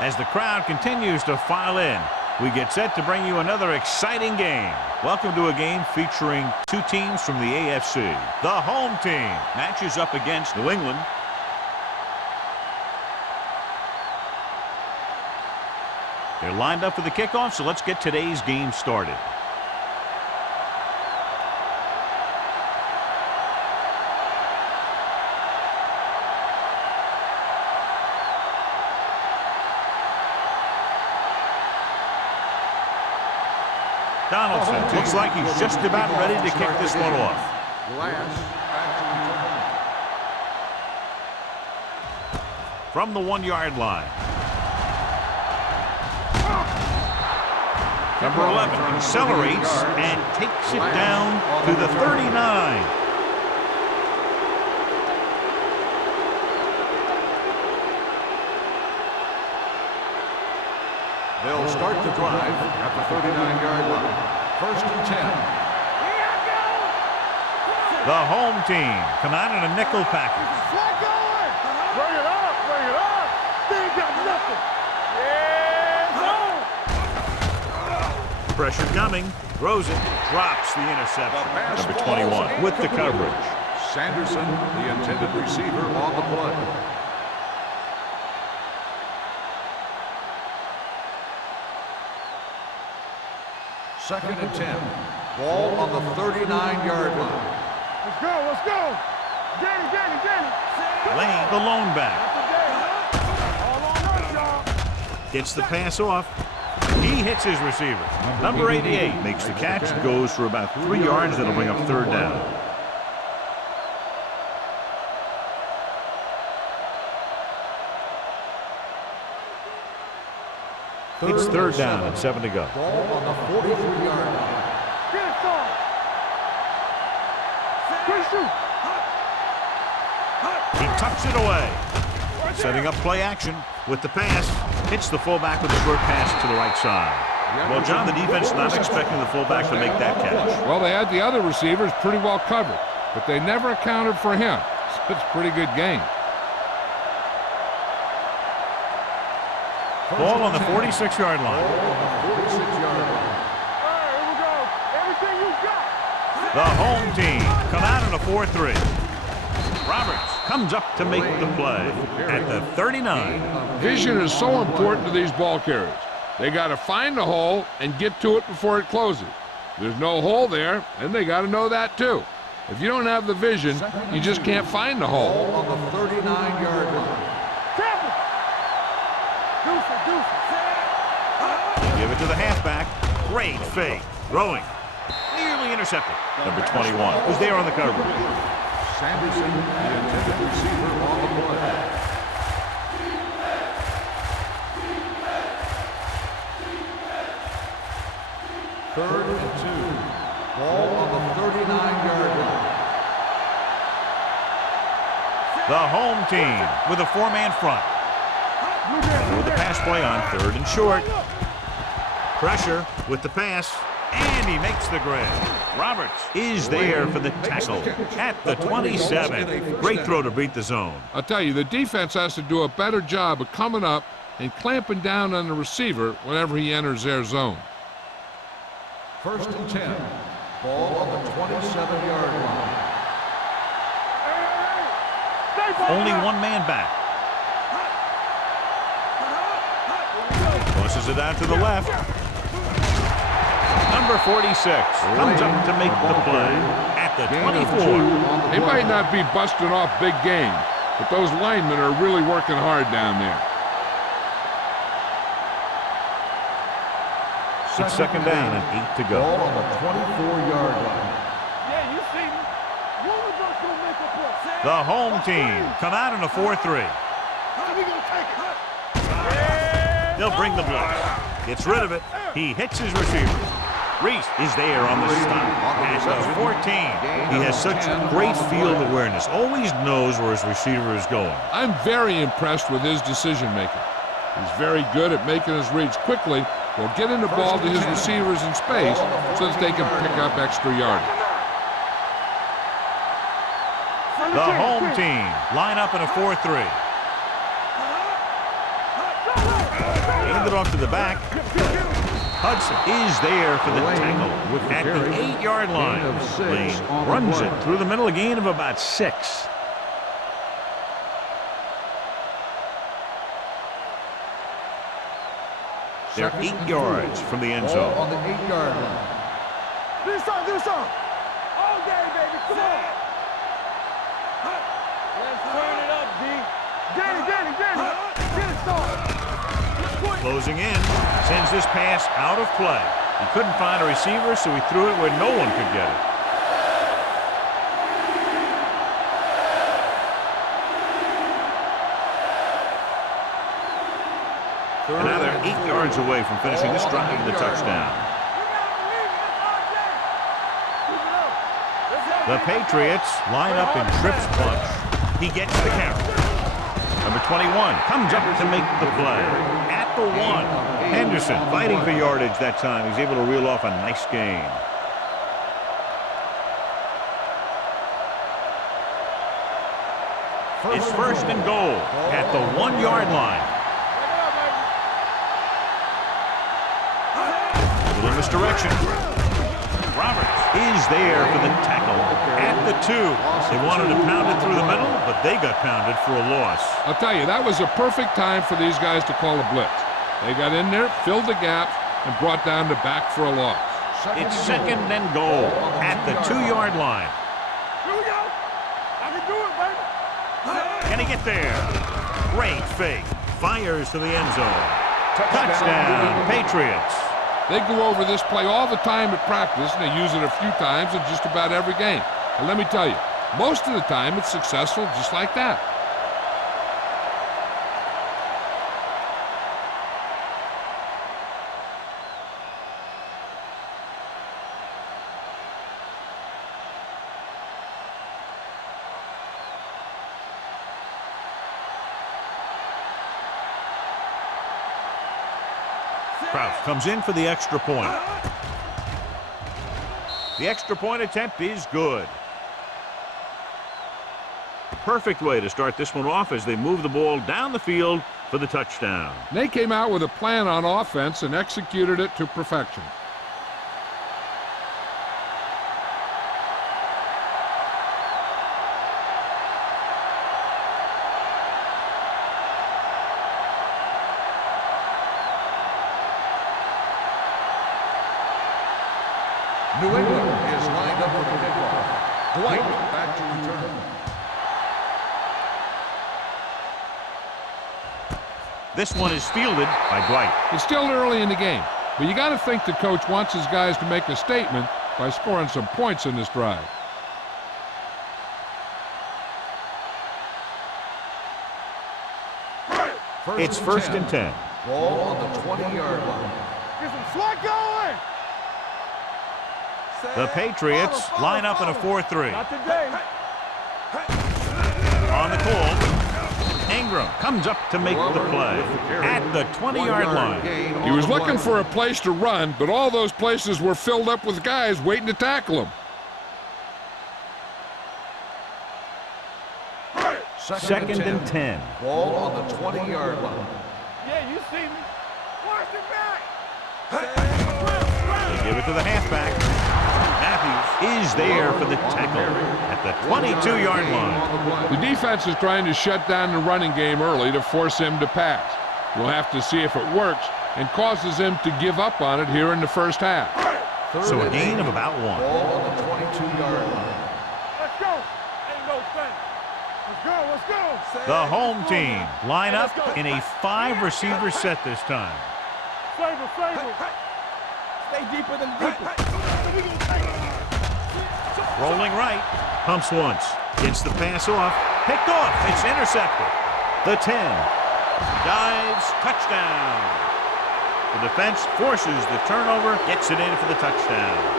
As the crowd continues to file in, we get set to bring you another exciting game. Welcome to a game featuring two teams from the AFC. The home team matches up against New England. They're lined up for the kickoff, so let's get today's game started. Donaldson looks like he's just about ready to kick this one off. From the 1-yard line. Number 11 accelerates and takes it down to the 39. They'll start the drive at the 39-yard line. 1st and 10. The home team come out in a nickel package. Bring it up, bring it up. They ain't got nothing. Yeah, Pressure coming, throws it, drops the interception. Number 21 with the coverage. Sanderson, the intended receiver, on the play. Second and 10. Ball on the 39-yard line. let's go, let's go. Get it. Lane, the lone back. All on us, y'all. Gets the pass off. He hits his receiver. Number 88 makes the catch, goes for about 3 yards. That'll bring up 3rd down. It's 3rd down and 7 to go. Ball on the 43-yard line. Get it, son. Quick shoot. He tucks it away. Setting up play action with the pass. Hits the fullback with a short pass to the right side. Well, John, the defense not expecting the fullback to make that catch. Well, they had the other receivers pretty well covered, but they never accounted for him. So it's a pretty good game. Ball on the 46-yard line. All right, here we go. Everything you got. The home team come out in a 4-3. Roberts comes up to make the play at the 39. Vision is so important to these ball carriers. They got to find the hole and get to it before it closes. There's no hole there, and they got to know that too. If you don't have the vision, you just can't find the hole. Ball on the 39-yard line. Give it to the halfback. Great fake. Throwing. Nearly intercepted. Number 21 who's there on the coverage. Sanderson, the intended receiver, on the play. Third and 2. Ball on the 39-yard line. The home team with a 4-man front. With the pass play on 3rd and short. Pressure with the pass, and he makes the grab. Roberts is there for the tackle at the 27. Great throw to beat the zone. I'll tell you, the defense has to do a better job of coming up and clamping down on the receiver whenever he enters their zone. 1st and 10. Ball on the 27-yard line. Only 1 man back. Pushes it out to the left. Number 46 comes up to make the play at the 24. They might not be busting off big games, but those linemen are really working hard down there. It's 2nd down and 8 to go. Ball on the 24-yard line. Yeah, you see me. One of us gonna make a play. The home team come out in a 4-3. We gonna take it. They'll bring the blitz. Gets rid of it. He hits his receiver. Reese is there on the stop at the 14. He has such great field awareness. Always knows where his receiver is going. I'm very impressed with his decision making. He's very good at making his reads quickly while getting the ball to his receivers in space so that they can pick up extra yardage. The home team line up in a 4-3. hand it off to the back. Hudson is there for the tackle with the at carry. the 8-yard line. Gain of 6 Lane on the runs play. it through the middle, a gain of about 6. They're 8 yards from the end Ball zone. on the 8-yard line. Do something. All day, baby. Come on. Let's turn it up, D. Danny. Get it started. Closing in, sends this pass out of play. He couldn't find a receiver, so he threw it where no one could get it. And now they're 8 yards away from finishing this drive with a touchdown. The Patriots line up in trips bunch. He gets the count. Number 21 comes up to make the play. At the 1. Henderson fighting for yardage that time. He's able to reel off a nice gain. It's first and goal at the 1-yard line. A little misdirection. Roberts is there for the tackle at the 2. They wanted to pound it through the middle, but they got pounded for a loss. I'll tell you, that was a perfect time for these guys to call a blitz. They got in there, filled the gaps, and brought down the back for a loss. It's second and goal at the 2-yard line. Here we go. I can do it, baby. Can he get there? Great fake. Fires to the end zone. Touchdown, Patriots. They go over this play all the time at practice, and they use it a few times in just about every game. And let me tell you, most of the time it's successful just like that. Kraus comes in for the extra point. The extra point attempt is good. Perfect way to start this one off as they move the ball down the field for the touchdown. They came out with a plan on offense and executed it to perfection. New England is lined up for the kickoff. Dwight back to return. This one is fielded by Dwight. It's still early in the game, but you got to think the coach wants his guys to make a statement by scoring some points in this drive. It's first and 10. Ball on the 20-yard line. Get some swag going. The Patriots line up in a 4-3. Not today. On the call, Ingram comes up to make the play at the 20-yard line. He was looking for a place to run, but all those places were filled up with guys waiting to tackle him. Second and 10. Ball on the 20-yard line. Yeah, you see me. Watch it back. They give it to the halfback. Matthews is there for the tackle at the 22-yard line. The defense is trying to shut down the running game early to force him to pass. We'll have to see if it works and causes him to give up on it here in the first half. So a gain of about 1. Ball on the 22-yard line. Let's go. Ain't no thing. Let's go. The home team line up in a 5-receiver set this time. Flavor. Stay deeper than deeper. Rolling right, pumps once, gets the pass off, picked off, it's intercepted. The 10, dives, touchdown. The defense forces the turnover, gets it in for the touchdown.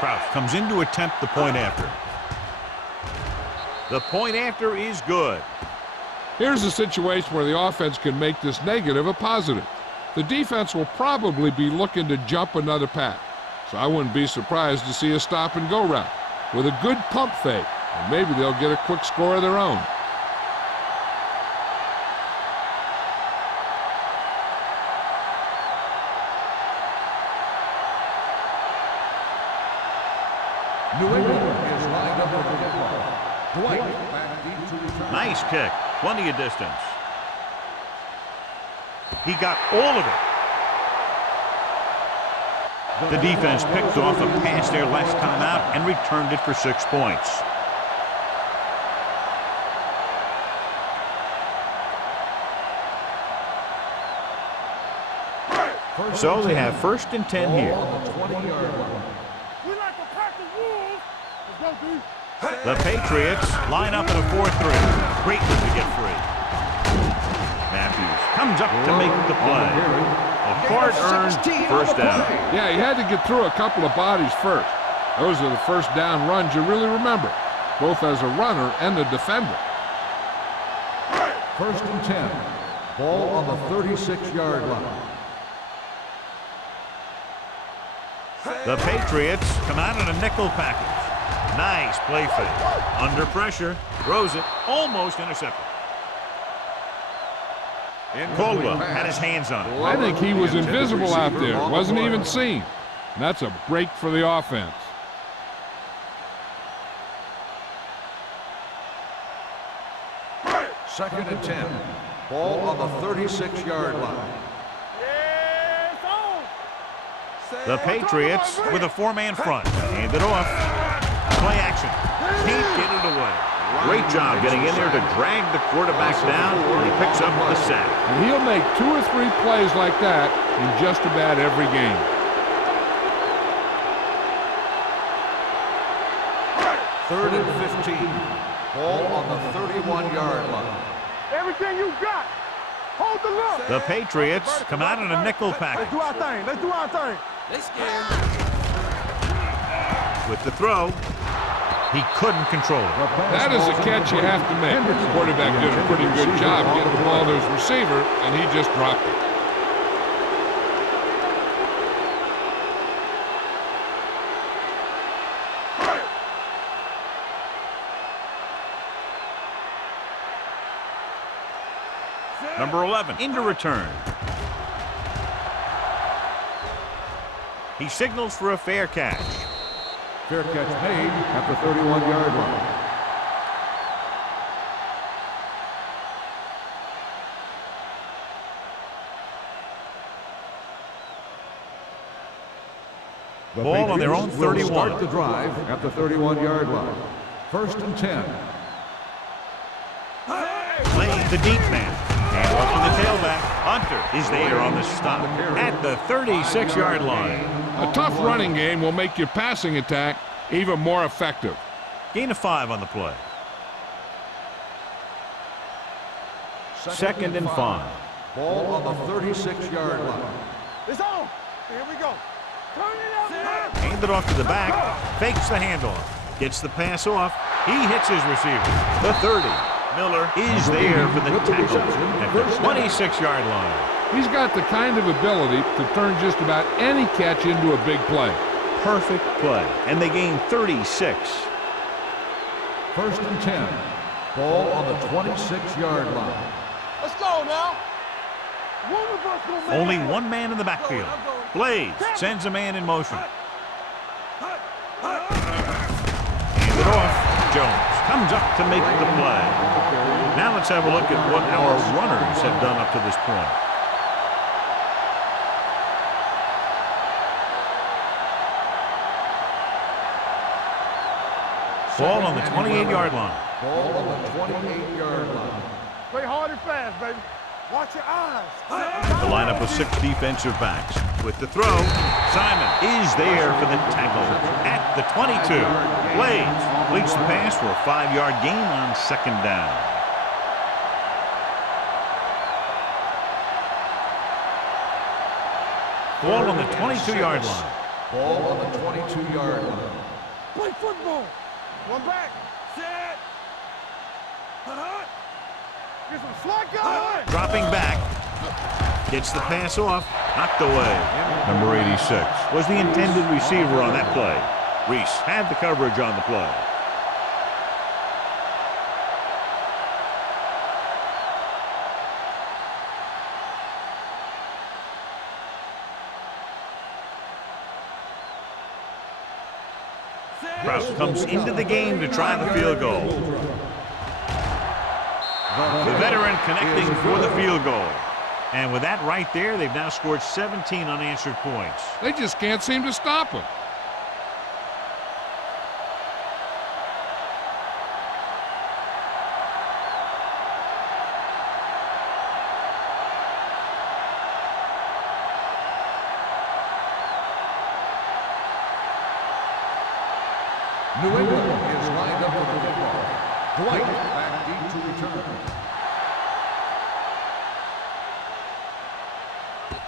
Kraus comes in to attempt the point after. The point after is good. Here's a situation where the offense can make this negative a positive. the defense will probably be looking to jump another pack. So I wouldn't be surprised to see a stop-and-go route with a good pump fake, and maybe they'll get a quick score of their own. New England is lined up for the kickoff. Dwight back deep to return. Nice kick. Plenty of distance. He got all of it. The defense picked off a pass there last time out and returned it for 6 points. So they have 1st and 10 here. On the 20-yard line. We like to pack the wolves. Let's go, D. The Patriots line up in a 4-3. Great move to get free. Matthews comes up to make the play. A hard-earned 1st down. Yeah, he had to get through a couple of bodies first. Those are the 1st down runs you really remember, both as a runner and a defender. 1st and 10. Ball on the 36-yard line. The Patriots come out in a nickel package. Nice play fake. Under pressure, throws it, almost intercepted. Caldwell had his hands on it. I think he was invisible out there, wasn't even seen. And that's a break for the offense. Second and 10. Ball on the 36-yard line. Yes, on. The Patriots with a 4-man front. Hand it off. Play action. Can't get it away. Great job getting in there to drag the quarterback down, and he picks up the sack. And he'll make 2 or 3 plays like that in just about every game. Third and 15. Ball on the 31-yard line. Everything you got. Hold the look. The Patriots come out in a nickel package. Let's do our thing. Let's do our thing. They scared. With the throw, he couldn't control it. That is a catch you have to make. The quarterback did a pretty good job getting the ball to his receiver, and he just dropped it. Number 11 into return. He signals for a fair catch. Fair catch made at the 31-yard line. The Ball on their own Patriots will 31. Start the drive at the 31-yard line. 1st and 10. Playing the deep man. And off to the tailback. Hunter is there on the stop at the 36-yard line. A tough running game will make your passing attack even more effective. Gain of 5 on the play. 2nd and 5. Ball on the 36-yard line. It's on. Here we go. Turn it up, man. Hand it off to the back. Fakes the handoff. Gets the pass off. He hits his receiver. The 30. Miller is there for the tackle at the 26-yard line. He's got the kind of ability to turn just about any catch into a big play. Perfect play. And they gain 36. 1st and 10. Ball on the 26-yard line. Let's go now. One of us will make Only it. one man in the backfield. Blades sends a man in motion. Hand it off. Jones comes up to make the play. Now let's have a look at what our runners have done up to this point. Ball on the 28-yard line. Ball on the 28-yard line. Play hard and fast, baby. Watch your eyes. The lineup of 6 defensive backs. With the throw, Simon is there for the tackle at the 22. Blades completes the pass for a 5-yard gain on 2nd down. Ball on the 22-yard line. Ball on the 22-yard line. Play football. One back. Set. Get some slack going. Dropping back, Gets the pass off, knocked away. Number 86 was the intended receiver on that play. Reese had the coverage on the play. Kraus comes into the game to try the field goal. The veteran connecting for the field goal. And with that right there, they've now scored 17 unanswered points. They just can't seem to stop him. New England is lined up for the football. Dwight back deep to return.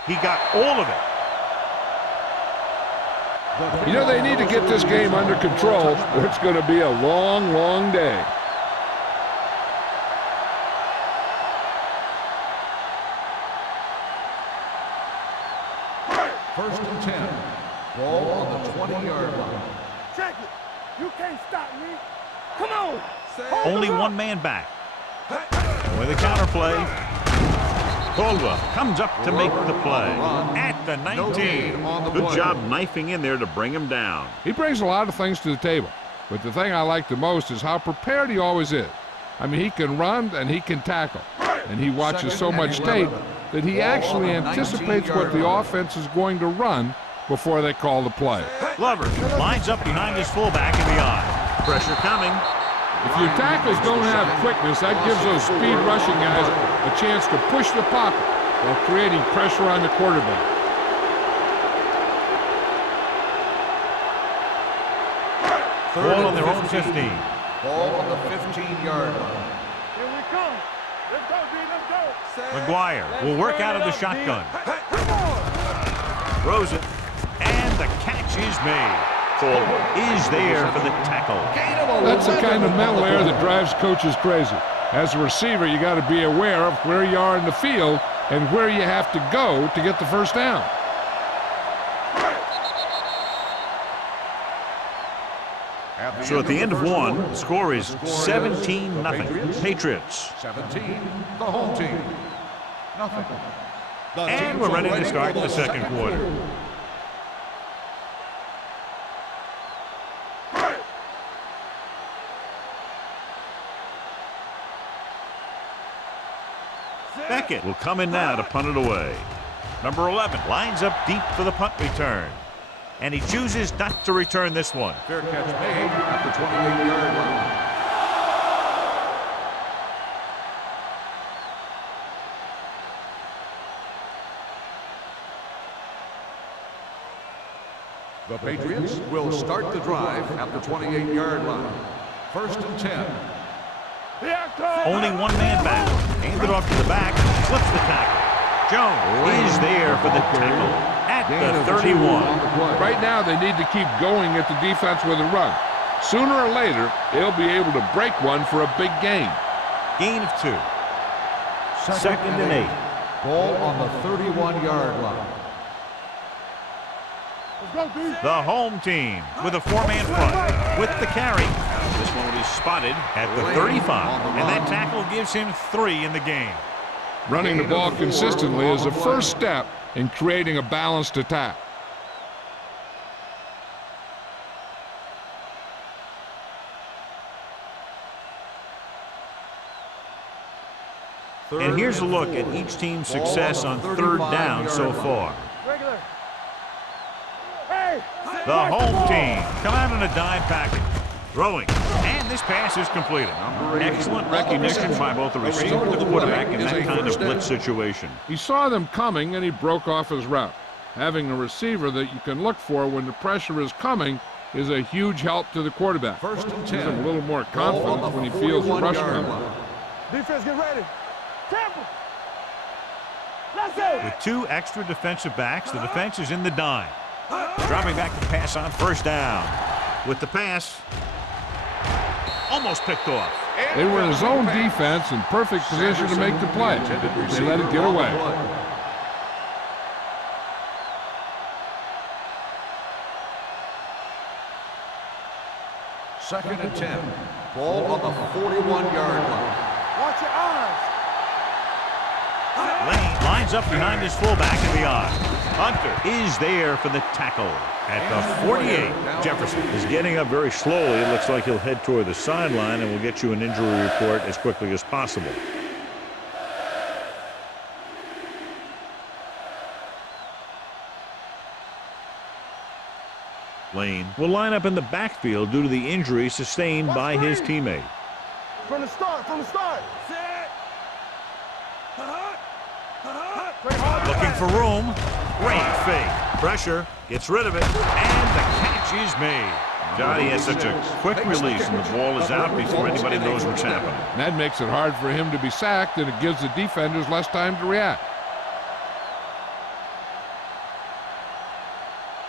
He got all of it. You know, they need to get this game under control, or it's going to be a long, long day. First and 10. Ball on the 20-yard line. Check it. You can't stop me. Come on. Only one man back. With a counterplay. Caldwell comes up to make the play at the 19. Good job knifing in there to bring him down. He brings a lot of things to the table, but the thing I like the most is how prepared he always is. I mean, he can run and he can tackle, and he watches so much tape that he actually anticipates what the offense is going to run before they call the play. Glover lines up behind his fullback in the eye. Pressure coming. If your tackles don't have quickness, that gives those speed rushing guys a chance to push the pocket while creating pressure on the quarterback. Ball on their own 15. Ball on the 15-yard line. Here we come. Let's go, B. Let's go. McGuire will work out of the shotgun. Come on. Throws it. And the catch is made. Caldwell is there for the tackle. That's the kind of mental error that drives coaches crazy. As a receiver, you got to be aware of where you are in the field and where you have to go to get the first down. So at the end of one, the score is 17-0. Patriots. 17, the home team. Nothing. And we're ready to start the second quarter. Beckett will come in now to punt it away. Number 11 lines up deep for the punt return. And he chooses not to return this one. Fair catch made at the 28-yard line. The Patriots will start the drive at the 28-yard line. First and 10. Only one man back. Handed off to the back. Slips the tackle. Jones is there for the tackle at the 31. Right now, they need to keep going at the defense with a run. Sooner or later, they'll be able to break one for a big gain. Gain of 2. Second and 8. Ball on the 31-yard line. The home team with a 4-man front with the carry. This one will be spotted at the 35, and that tackle gives him 3 in the game. Running the ball consistently is the first step in creating a balanced attack. And here's a look at each team's success on third down so far. The home team come out in a dime package. Throwing. And this pass is completed. Excellent recognition by both the receiver and the quarterback in that kind of blitz situation. He saw them coming and he broke off his route. Having a receiver that you can look for when the pressure is coming is a huge help to the quarterback. First and 10. Gives him a little more confidence when he feels the rush coming. Defense, get ready. Temple. Let's go. With 2 extra defensive backs, the defense is in the dime. Dropping back to pass on first down. With the pass, almost picked off. They were in a zone defense in perfect position to make the play. They let it get away. Second and 10. Ball on the 41-yard line. Watch your eyes. Lane lines up behind his fullback and beyond. Hunter is there for the tackle at the 48. Jefferson is getting up very slowly. It looks like he'll head toward the sideline, and we'll get you an injury report as quickly as possible. Lane will line up in the backfield due to the injury sustained by his teammate. From the start, from the start. looking for room. Great fake. Pressure. Gets rid of it. And the catch is made. Johnny has such a quick release, and the ball is out before anybody knows what's happening. That makes it hard for him to be sacked, and it gives the defenders less time to react.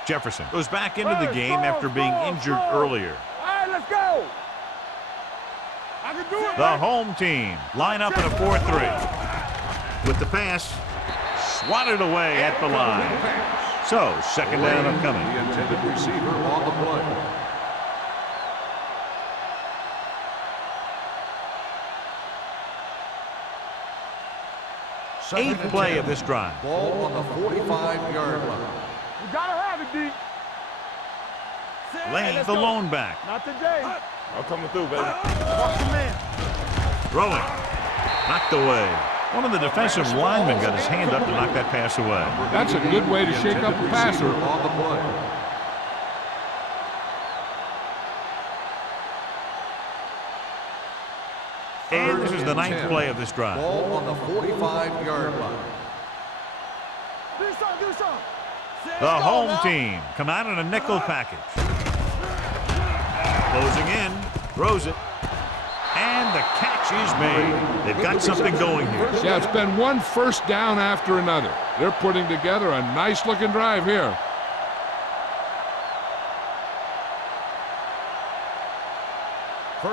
Jefferson goes back into the game after being injured earlier. All right, let's go. I can do it. The home team line up in a 4-3. With the pass, swatted away at the line. So, second down upcoming. The intended receiver on the play. Eighth play of this drive. Ball on the 45-yard line. You gotta have it, D. Lane, the lone back. Not today. I'm coming through, baby. Watch your man. Throwing. Knocked away. One of the defensive linemen got his hand up to knock that pass away. That's a good way to shake up a passer. On the play. And this is the ninth play of this drive. Ball on the 45-yard line. Do something, do something. The home team come out in a nickel package. Closing in, throws it, and the catch is made. They've got something going here. Yeah, it's been one first down after another. They're putting together a nice-looking drive here.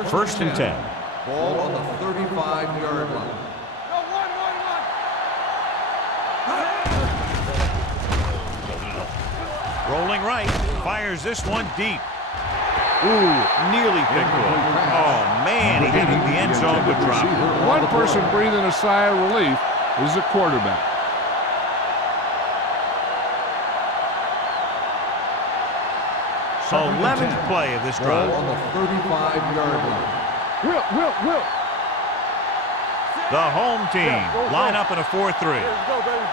First and 10. Ball on the 35-yard line. Rolling right, fires this one deep. Ooh, nearly picked off. Oh, man, he hit it in the end zone but dropped it. One person breathing a sigh of relief is the quarterback. So 11th play of this drive. Ball on the 35-yard line. Will. The home team line up in a 4-3. Let's go, baby.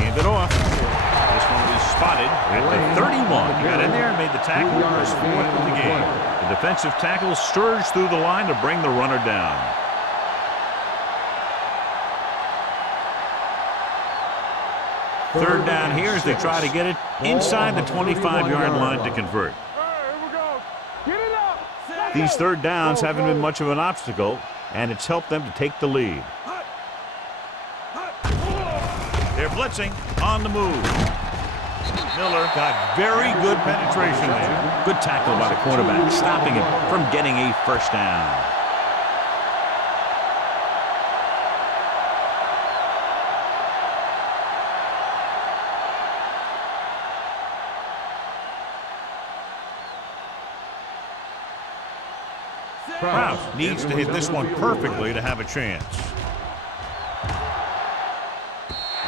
Hand it off. This one was spotted at the 31. Got in there and made the tackle. His fourth in the game. The defensive tackle surged through the line to bring the runner down. Third down here as they try to get it inside the 25-yard line to convert. Here we go. Get it up. Let's These go. third downs haven't been much of an obstacle, and it's helped them to take the lead. They're blitzing on the move. Miller got very good penetration there. Good tackle by the quarterback, stopping him from getting a first down. Kraus needs to hit this one perfectly to have a chance.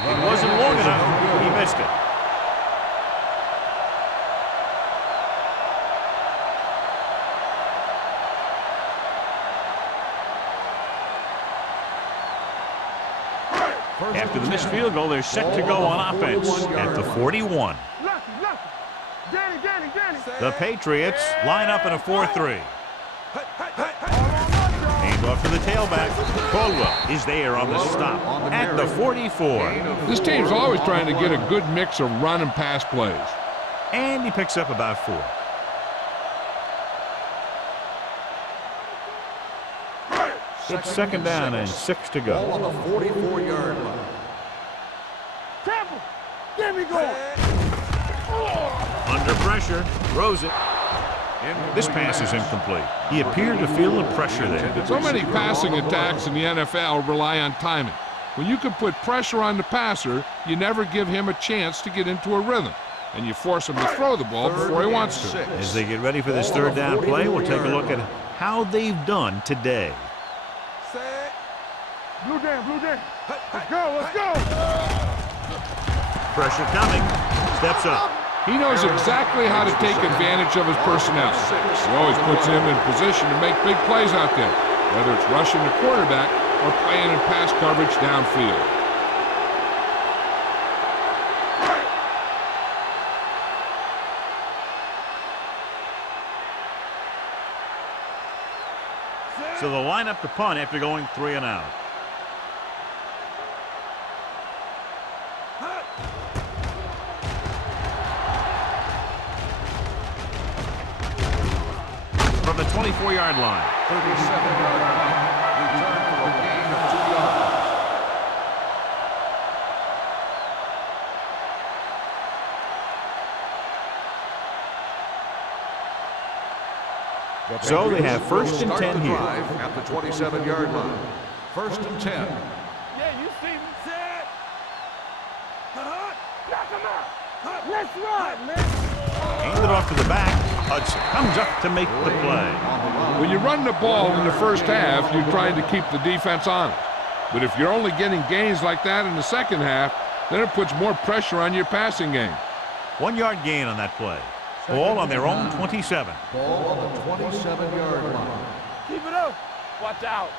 It wasn't long enough. He missed it. After the missed field goal, they're set to go on offense at the 41. Lucky. Danny. The Patriots line up in a 4-3. Hand off to the tailback. Caldwell is there on the stop at the 44. This team's always trying to get a good mix of run and pass plays. And he picks up about 4. It's second down and 6 to Ball go. on the 44-yard line. Temple. Get me going. Under pressure, throws it. This pass is incomplete. He appeared to feel the pressure there. So many passing attacks in the NFL rely on timing. When you can put pressure on the passer, you never give him a chance to get into a rhythm, and you force him to throw the ball before he wants to. As they get ready for this third down play, we'll take a look at how they've done today. Blue jam, blue jam. Let's go, let's go. Pressure coming. Steps up. He knows exactly how to take advantage of his personnel. He always puts him in position to make big plays out there, whether it's rushing the quarterback or playing in pass coverage downfield. So they'll line up to punt after going 3 and out. From the 24-yard line. 37-yard line. Return for a gain of 2 yards. So they have first and 10 here. At the 27-yard line. First and 10. Yeah, you see me, Zed. Knock him out. Let's run, man. Hand it off to the back. Hudson comes up to make the play. When you run the ball in the first half, you're trying to keep the defense honest. But if you're only getting gains like that in the second half, then it puts more pressure on your passing game. 1 yard gain on that play. Ball on their own 27. Ball on the 27-yard line. Keep it up. Watch out.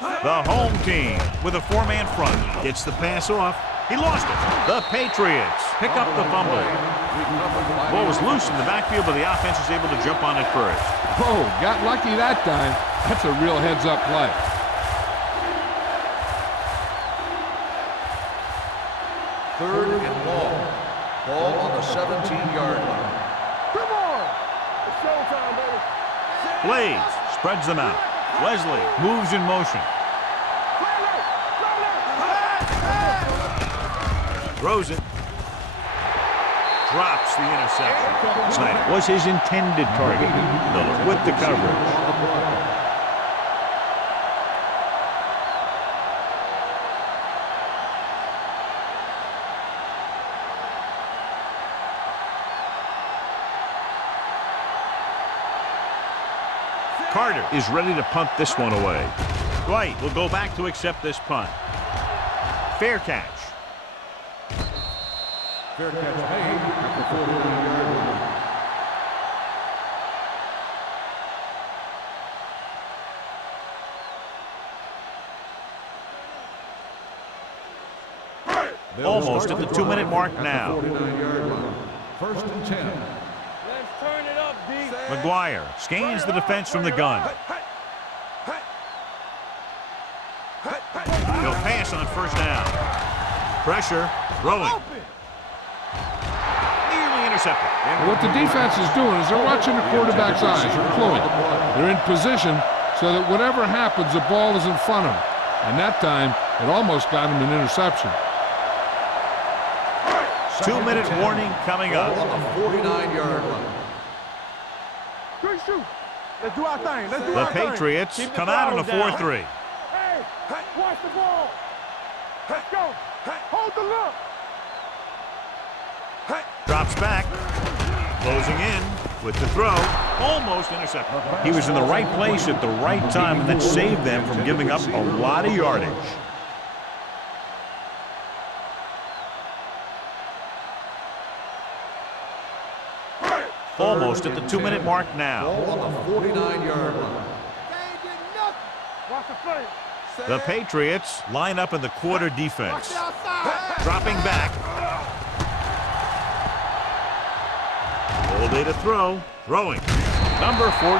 The home team with a 4-man front gets the pass off. He lost it. The Patriots pick up the fumble. Ball was loose in the backfield, but the offense was able to jump on it first. Oh, got lucky that time. That's a real heads-up play. Third and long. Ball on the 17-yard line. Come on. It's showtime, baby. Blades spreads them out. Wesley moves in motion. Throws it. Drops the interception. Snyder was his intended target. Miller with the coverage. Carter is ready to punt this one away. White will go back to accept this punt. Fair catch. Fair catch made at the 49-yard line. Almost at the 2-minute mark now. 49-yard line. First and 10. Let's turn it up, D. McGuire scans the defense from the gun. He'll pass on first down. Pressure, throwing. Nearly intercepted. What the defense is doing is they're watching the quarterback's eyes. They're fluent. They're in position so that whatever happens, the ball is in front of them. And that time, it almost got him an interception. 2-minute warning coming up. Ball on the 49-yard line. Good shoot. Let's do our thing. Let's do The our thing. Patriots Keep the come out in a fouls down. 4-3. Hey, watch the ball. Let's go. Hold the look. Drops back. Closing in with the throw. Almost intercepted. He was in the right place at the right time, and that saved them from giving up a lot of yardage. Almost at the 2-minute mark now. Ball on the 49-yard line. Watch the play. The Patriots line up in the quarter defense. Dropping back. All day to throw. Throwing. Number 43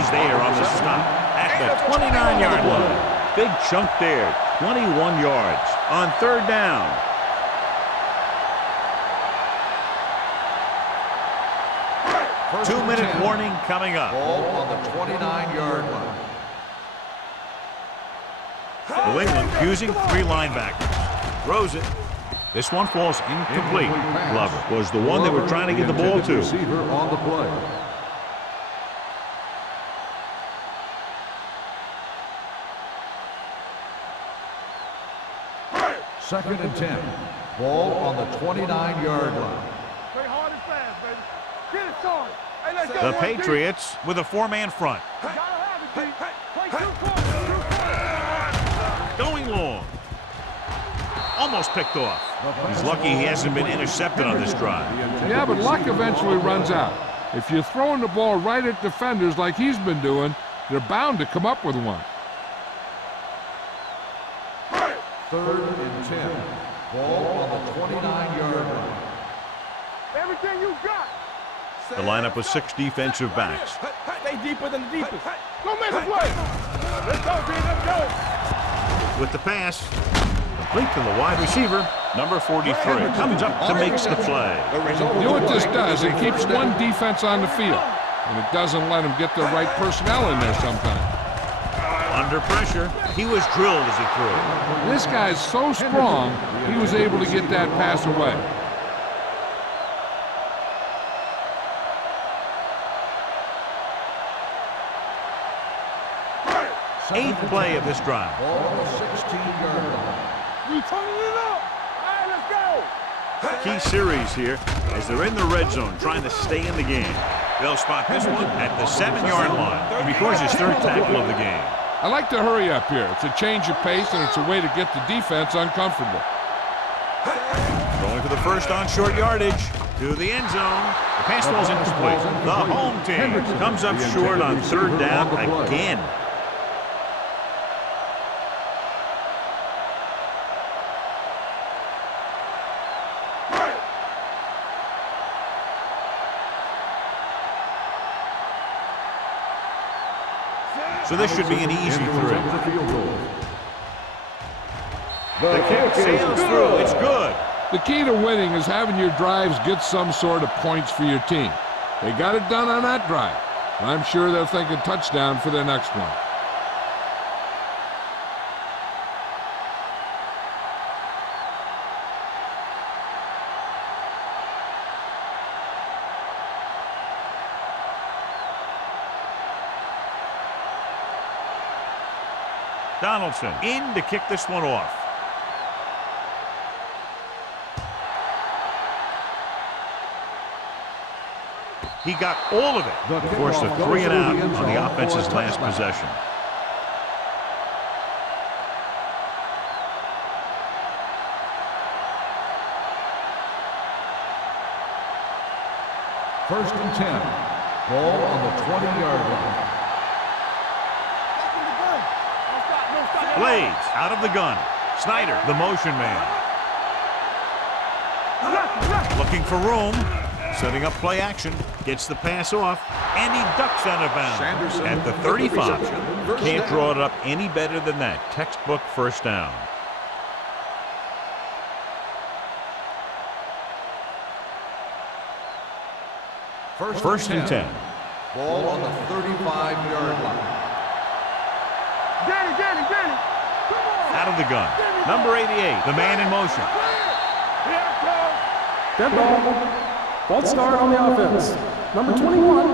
is there on the stop at the 29-yard line. Big chunk there. 21 yards on third down. First 2-minute and 10. warning coming up. Ball on the 29-yard line. New England using 3 linebackers. Throws it. This one falls incomplete. Glover was the one they were trying to get the ball to. Receiver on the play. 2nd and 10. Ball on the 29-yard line. Play hard and fast, baby. Get it started. Hey, let's go. The Patriots with a four-man front. You gotta have it, G. Play 2 points. Going long. Almost picked off. He's lucky he hasn't been intercepted on this drive. Yeah, but luck eventually runs out. If you're throwing the ball right at defenders like he's been doing, they're bound to come up with one. 3rd and 10. Ball on the 29-yard line. Everything you got. The lineup with 6 defensive backs. Stay deeper than the deepest. Don't miss a play. Let's go, B. Let's go. With the pass, complete to the wide receiver, number 43. Comes up to makes the play. You know what this does? It keeps one defense on the field, and it doesn't let them get the right personnel in there sometimes. Under pressure, he was drilled as he threw it. This guy's so strong, he was able to get that pass away. Eighth play of this drive. Ball on the 16-yard line. We turning it up. All right, let's go. Key series here as they're in the red zone trying to stay in the game. They'll spot this one at the 7-yard line. And records his 3rd tackle of the game. I like to hurry up here. It's a change of pace, and it's a way to get the defense uncomfortable. Going for the first on short yardage to the end zone. The pass ball's incomplete. The home team comes up short on 3rd down again. So this should be an easy 3. The kick sails through. It's good. The key to winning is having your drives get some sort of points for your team. They got it done on that drive. I'm sure they're thinking touchdown for their next one. Donaldson in to kick this one off. He got all of it. Forced a 3 and out on the offense's last possession. First and 10. Ball on the 20-yard line. Blades out of the gun. Snyder, the motion man. Looking for room. Setting up play action. Gets the pass off. And he ducks out of bounds. At the 35. Can't draw it up any better than that. Textbook first down. First and 10. Ball on the 35-yard line. Danny. Come on. Out of the gun. Number 88, the man in motion. Here it comes. Dead ball. False start on the offense. Number 21.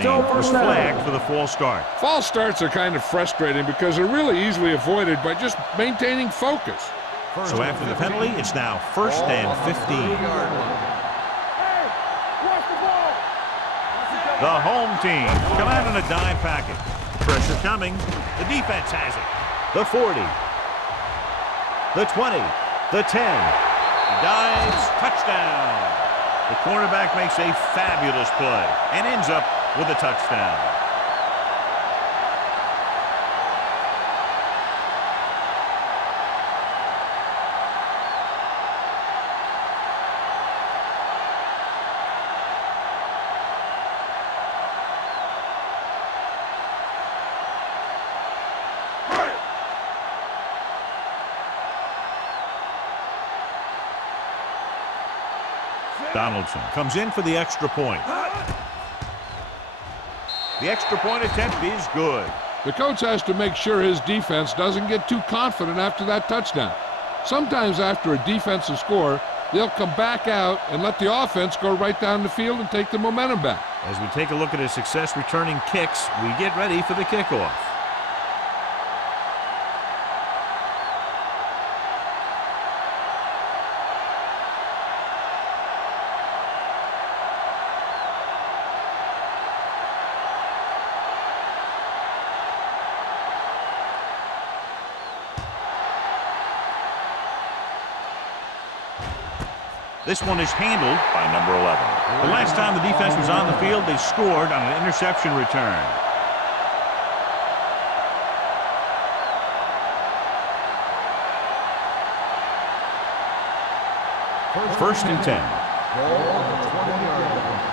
Still Lane was first down. flagged for the false start. False starts are kind of frustrating because they're really easily avoided by just maintaining focus. So after the penalty, it's now first and 15. Hey, watch the ball. The home team come out in a dime package. Pressure coming. The defense has it. The 40. The 20. The 10. Dives. Touchdown. The cornerback makes a fabulous play and ends up with a touchdown. Donaldson comes in for the extra point. The extra point attempt is good. The coach has to make sure his defense doesn't get too confident after that touchdown. Sometimes after a defensive score, they'll come back out and let the offense go right down the field and take the momentum back. As we take a look at his success returning kicks, we get ready for the kickoff. This one is handled by number 11. The last time the defense was on the field, they scored on an interception return. First and 10. Ball on the 20-yard line.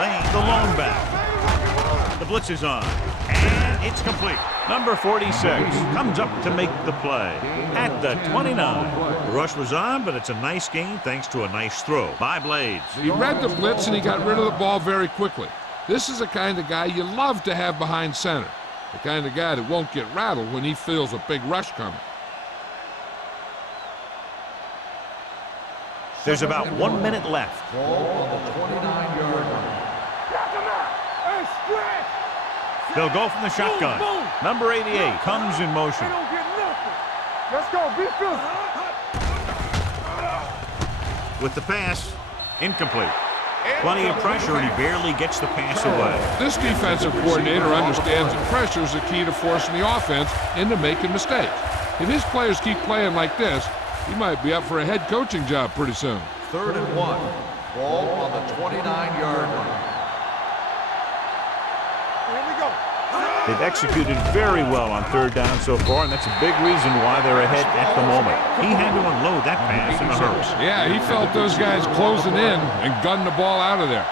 Lane, the lone back. The blitz is on, and it's complete. Number 46 comes up to make the play at the 29. The rush was on, but it's a nice gain thanks to a nice throw by Blades. He read the blitz and he got rid of the ball very quickly. This is the kind of guy you love to have behind center. The kind of guy that won't get rattled when he feels a big rush coming. There's about 1 minute left. Ball on the 29-yard line. They'll go from the shotgun. Number 88 comes in motion. Let's go, be physical. With the pass, incomplete. Plenty of pressure, and he barely gets the pass away. This defensive coordinator understands that pressure is the key to forcing the offense into making mistakes. If his players keep playing like this, he might be up for a head coaching job pretty soon. 3rd and 1. Ball on the 29-yard line. They've executed very well on 3rd down so far, and that's a big reason why they're ahead at the moment. He had to unload that pass in a hurry. Yeah, he felt those guys closing in and gunned the ball out of there.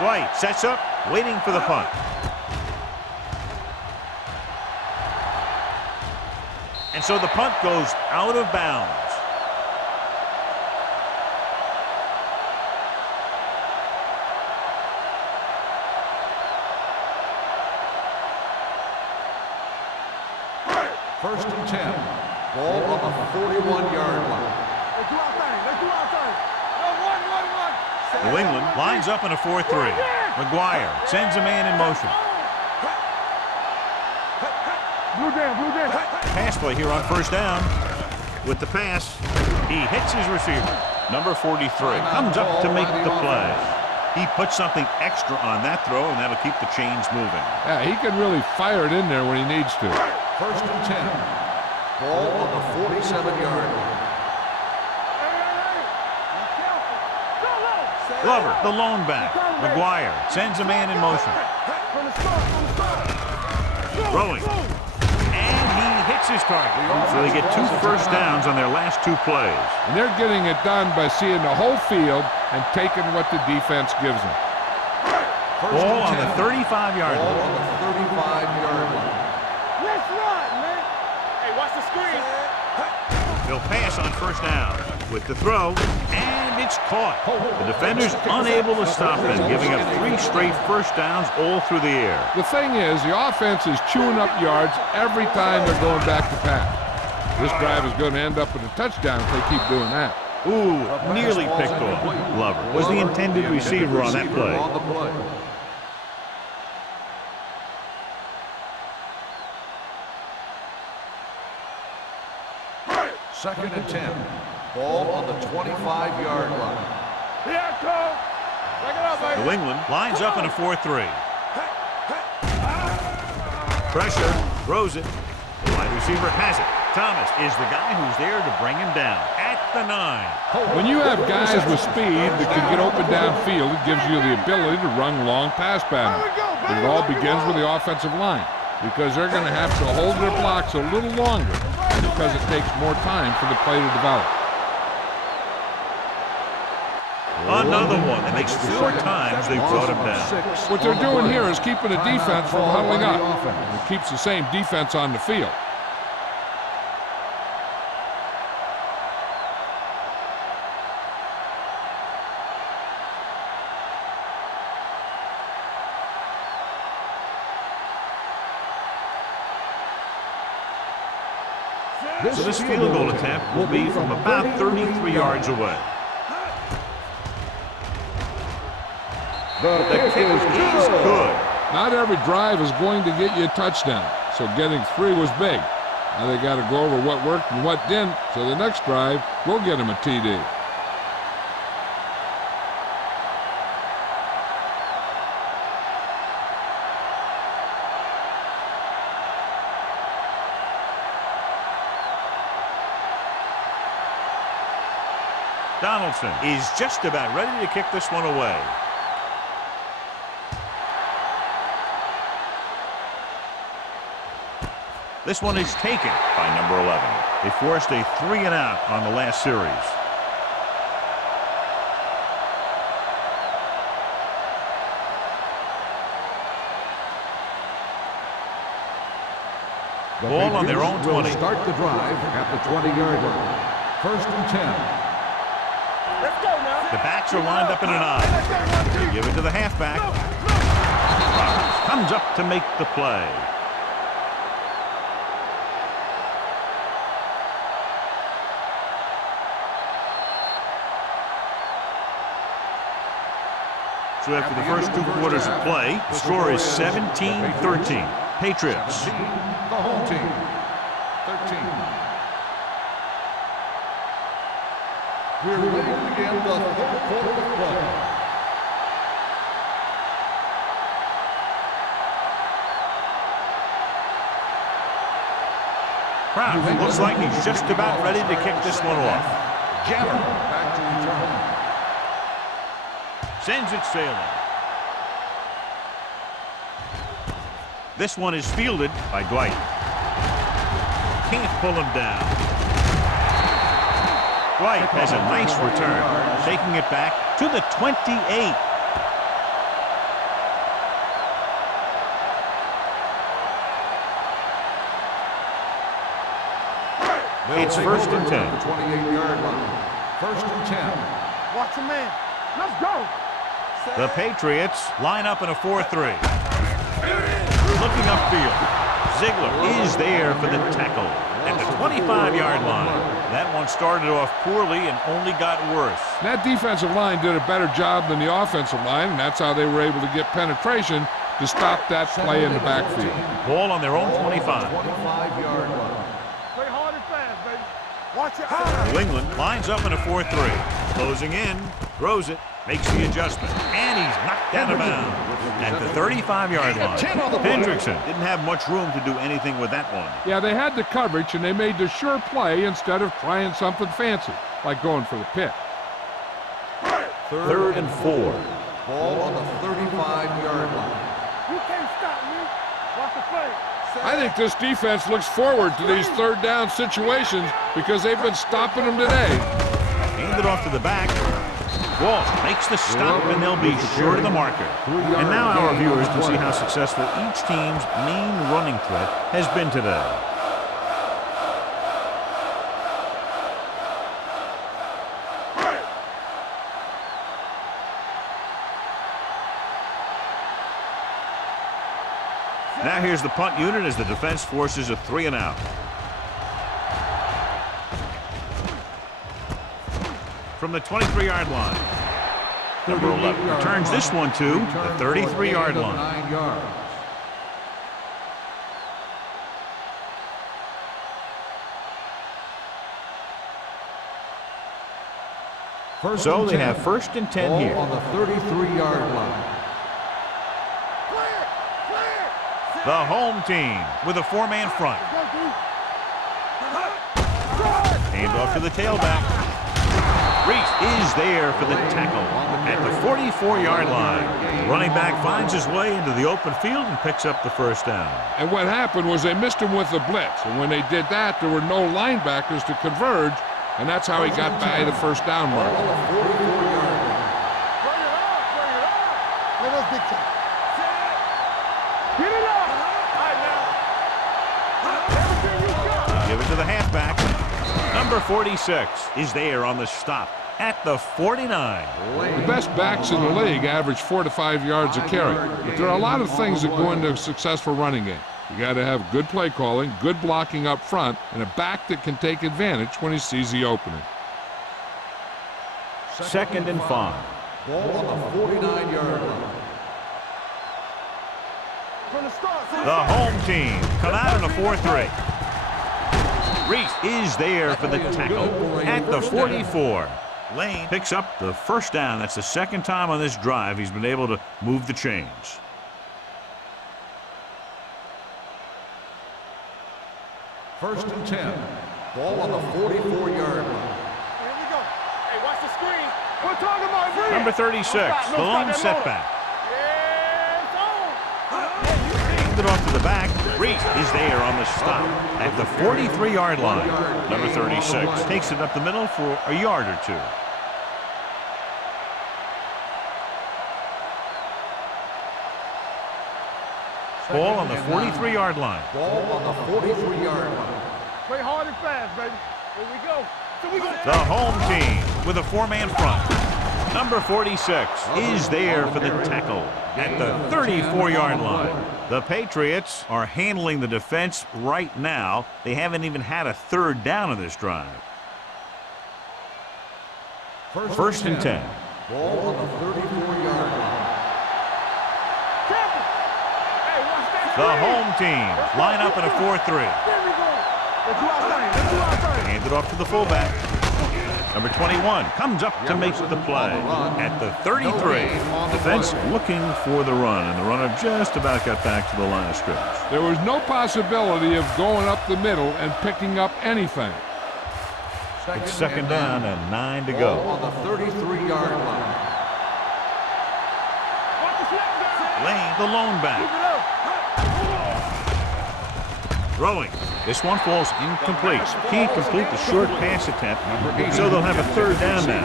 Dwight sets up, waiting for the punt. And so the punt goes out of bounds. First and 10. Ball on the 41-yard line. Let's do our thing. Let's do our thing. One. New England lines up in a 4-3. McGuire sends a man in motion. Blue down. Pass play here on 1st down. With the pass, he hits his receiver. Number 43 comes up to make the play. He puts something extra on that throw, and that'll keep the chains moving. Yeah, he can really fire it in there when he needs to. First and 10. Ball on the 47-yard line. Glover, the lone back. McGuire sends a man in motion. Throwing. And he hits his target. So they get 2 first downs on their last 2 plays. And they're getting it done by seeing the whole field and taking what the defense gives them. Ball on the 35-yard Ball line. on the 35-yard line. Let's run, man. Hey, watch the screen. They'll pass on 1st down with the throw, and it's caught. The defender's unable to stop them, giving up 3 straight first downs all through the air. The thing is, the offense is chewing up yards every time they're going back to pass. This drive is going to end up with a touchdown if they keep doing that. Ooh, nearly picked off. Glover was the intended receiver on that play. On the play. Second and 10. Ball on the 25-yard line. Here I come. Check it out, baby. New England lines up in a 4-3. Pressure, throws it. The wide receiver has it. Thomas is the guy who's there to bring him down at the 9. When you have guys with speed that can get open downfield, it gives you the ability to run long pass patterns. But it all begins with the offensive line, because they're going to have to hold their blocks a little longer, because it takes more time for the play to develop. Another one. That makes 4 times they've brought him down. What they're doing here is keeping the defense from huddling up. It keeps the same defense on the field. So this field goal attempt will be from about 33 yards away. The kick is good. Not every drive is going to get you a touchdown, so getting 3 was big. Now they got to go over what worked and what didn't, so the next drive will get them a TD. Donaldson is just about ready to kick this one away. This one is taken by number 11. They forced a 3-and-out on the last series. Ball on their own 20. Start the drive at the 20-yard line. 1st and 10. Let's go now. The backs are lined up in an I. They give it to the halfback. Roberts comes up to make the play. So after the first 2 quarters of play, the score is 17-13. Patriots. 17, the home team. 13. We're ready to begin the 3rd quarter of play. Kraft looks like he's just about ready to kick this one off. Jammer back to return. Sends it sailing. This one is fielded by Dwight. Can't pull him down. Dwight has a nice return, taking it back to the 28. It's 1st and 10. 28-yard line. 1st and 10. Watch the man. Let's go. The Patriots line up in a 4-3. Looking upfield. Ziegler is there for the tackle at the 25-yard line. That one started off poorly and only got worse. That defensive line did a better job than the offensive line, and that's how they were able to get penetration to stop that play in the backfield. Ball on their own 25. 25-yard line. Play hard and fast, baby. Watch your eyes. New England lines up in a 4-3. Closing in, throws it, makes the adjustment, and he's knocked out of bounds at the 35-yard line. Hendrickson didn't have much room to do anything with that one. Yeah, they had the coverage, and they made the sure play instead of trying something fancy, like going for the pick. 3rd and 4. Ball on the 35-yard line. You can't stop me. Watch the play. I think this defense looks forward to these 3rd down situations because they've been stopping them today. Hand it off to the back. Walsh makes the stop, and they'll be short of the marker. And now our viewers can see how successful each team's main running threat has been today. Now here's the punt unit as the defense forces a 3-and-out. From the 23-yard line. Number 11 returns this one to the 33-yard line. 9 yards. So they have 1st and 10 here. On the 33-yard line. The home team with a 4-man front. Hand off to the tailback. Reese is there for the tackle at the 44-yard line. The running back finds his way into the open field and picks up the 1st down. And what happened was they missed him with the blitz. And when they did that, there were no linebackers to converge, and that's how he got by the 1st down mark. Bring it up, bring it up. Let us big time. Get it up. All right, now. Everything you got. Give it to the halfback. Number 46 is there on the stop at the 49. The best backs in the league average 4 to 5 yards a carry. But there are a lot of things that go into a successful running game. You got to have good play calling, good blocking up front, and a back that can take advantage when he sees the opening. 2nd and 5. Ball on the 49-yard line. From the start. The home team come out in a 4-3. Reese is there for the tackle at the 44. Lane picks up the 1st down. That's the 2nd time on this drive he's been able to move the chains. First and 10. Ball on the 44-yard line. Here we go. Hey, watch the screen. We're talking about Reese. Number 36, the lone setback. Yeah, it's on. Hand it off to the back. Reese is there on the stop at the 43-yard line. Number 36 takes it up the middle for a yard or two. Ball on the 43-yard line. Ball on the 43-yard line. Play hard and fast, baby. Here we go. The home team with a four-man front. Number 46 is there for the tackle at the 34-yard line. The Patriots are handling the defense right now. They haven't even had a third down of this drive. First and 10. Ball on the 34-yard line. The home team line up in a 4-3. Hand it off to the fullback. Number 21 comes up to make the play at the 33. Defense looking for the run, and the runner just about got back to the line of scrimmage. There was no possibility of going up the middle and picking up anything. It's second down and 9 to go. On the 33-yard line. Lane, the lone back. Throwing. This one falls incomplete. Can't complete the short pass attempt, so they'll have a third down now.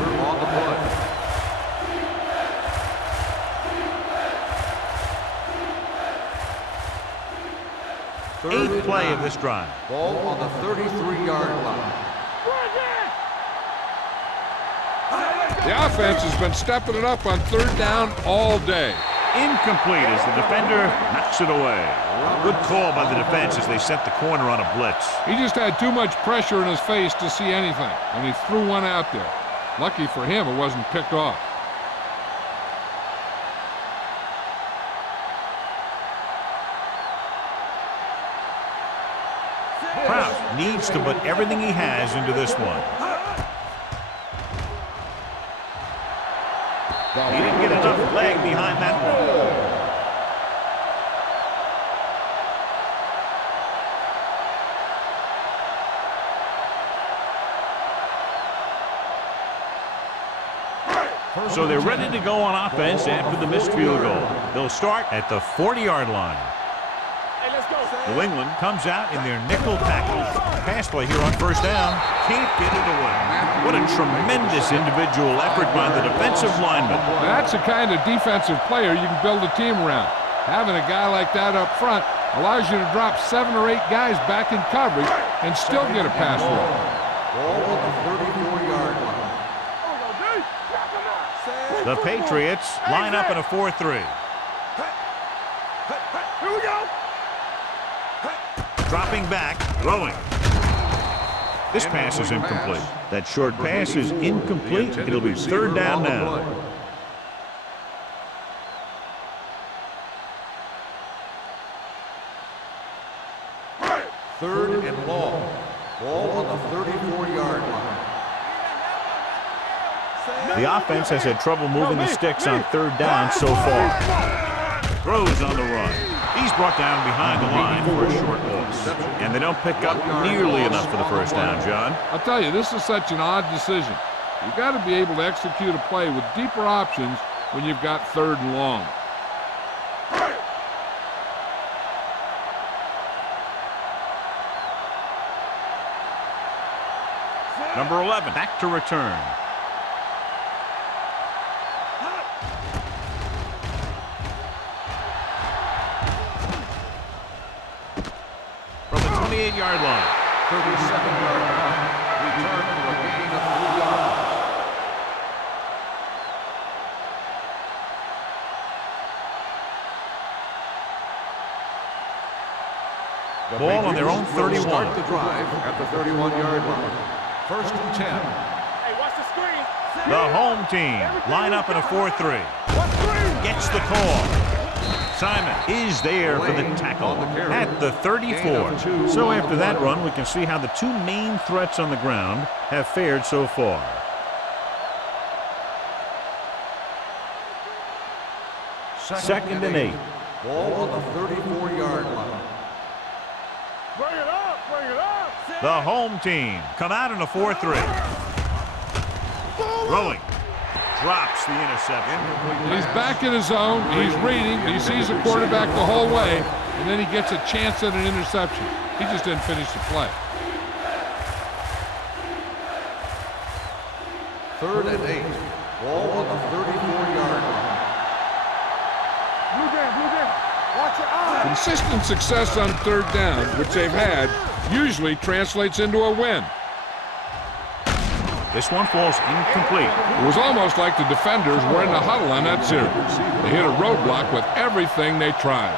Eighth play of this drive. Ball on the 33-yard line. The offense has been stepping it up on third down all day. Incomplete as the defender knocks it away. Good call by the defense as they set the corner on a blitz. He just had too much pressure in his face to see anything, and he threw one out there. Lucky for him, it wasn't picked off. Kraus needs to put everything he has into this one. He didn't get enough leg behind that one. So they're ready to go on offense after the missed field goal. They'll start at the 40-yard line. New England comes out in their nickel package. Pass play here on first down. Can't get it away. What a tremendous individual effort by the defensive lineman. That's the kind of defensive player you can build a team around. Having a guy like that up front allows you to drop 7 or 8 guys back in coverage and still get a pass rush. Ball on the 34-yard line. The Patriots line up in a 4-3. Here we go. Dropping back, throwing. This pass is incomplete. That short pass is incomplete. It'll be third down now. Third and long. Ball on the 34-yard line. The offense has had trouble moving the sticks on third down so far. Throws on the run. He's brought down behind the line for a short loss. And they don't pick up nearly enough for the first down, John. I'll tell you, this is such an odd decision. You've got to be able to execute a play with deeper options when you've got third and long. Number 11, back to return. From the 28-yard line. 37-yard line. Return for a gain of 3 yards. Ball on their own 31. Start the drive at the 31-yard line. First and 10. Hey, watch the screen. The home team line up in a 4-3. Gets the call. Simon is there for the tackle at the 34. So after that run, we can see how the two main threats on the ground have fared so far. Second and 8. Ball on the 34-yard line. Bring it up, bring it up. The home team come out in a 4-3. Throwing. Drops the interception. He's back in his zone. He's reading. He sees the quarterback the whole way, and then he gets a chance at an interception. He just didn't finish the play. 3rd and 8. Ball on the 34-yard line. Blue game. Watch your eyes. Consistent success on 3rd down, which they've had, usually translates into a win. This one falls incomplete. It was almost like the defenders were in the huddle on that series. They hit a roadblock with everything they tried.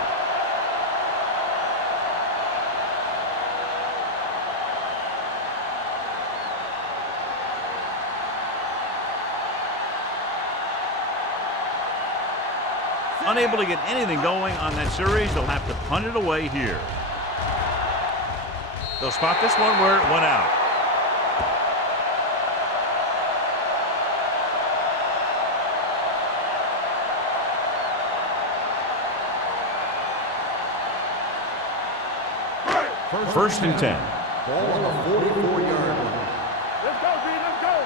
Unable to get anything going on that series, they'll have to punt it away here. They'll spot this one where it went out. First and 10. Ball on the 44-yard line. Let's go, B. Let's go.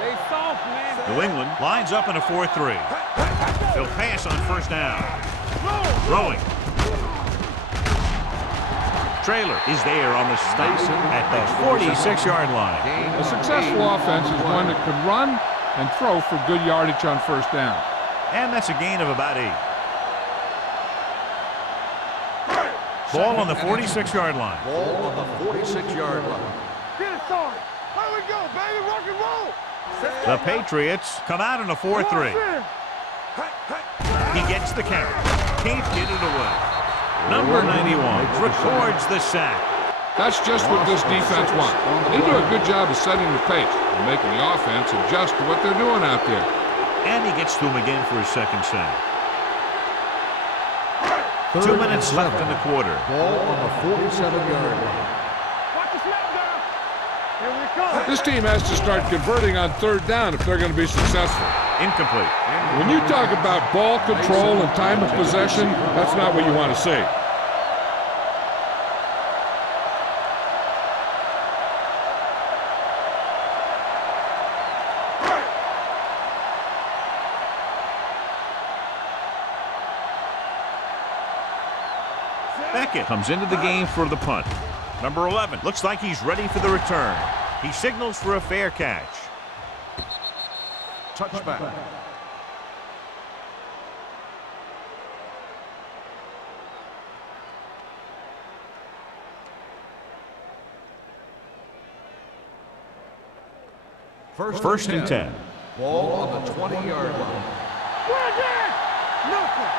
They soft, man. New England lines up in a 4-3. They'll pass on 1st down. Throwing. Trailer is there on the stop at the 46-yard line. A successful offense is one that can run and throw for good yardage on 1st down. And that's a gain of about 8. Ball on the 46-yard line. Ball on the 46-yard line. Get it started. Here we go, baby. Rock and roll. The Patriots come out in a 4-3. He gets the carry. Can't get it away. Number 91 records the sack. That's just what this defense wants. They do a good job of setting the pace and making the offense adjust to what they're doing out there. And he gets to him again for his 2nd sack. 2 minutes left in the quarter. Ball on the 47-yard line. Watch the snap down. Here we come. This team has to start converting on 3rd down if they're going to be successful. Incomplete. When you talk about ball control and time of possession, that's not what you want to see. Beckett comes into the game for the punt. Number 11 looks like he's ready for the return. He signals for a fair catch. Touchback. First and 10. Ball on the 20-yard line. Where's that? Nothing.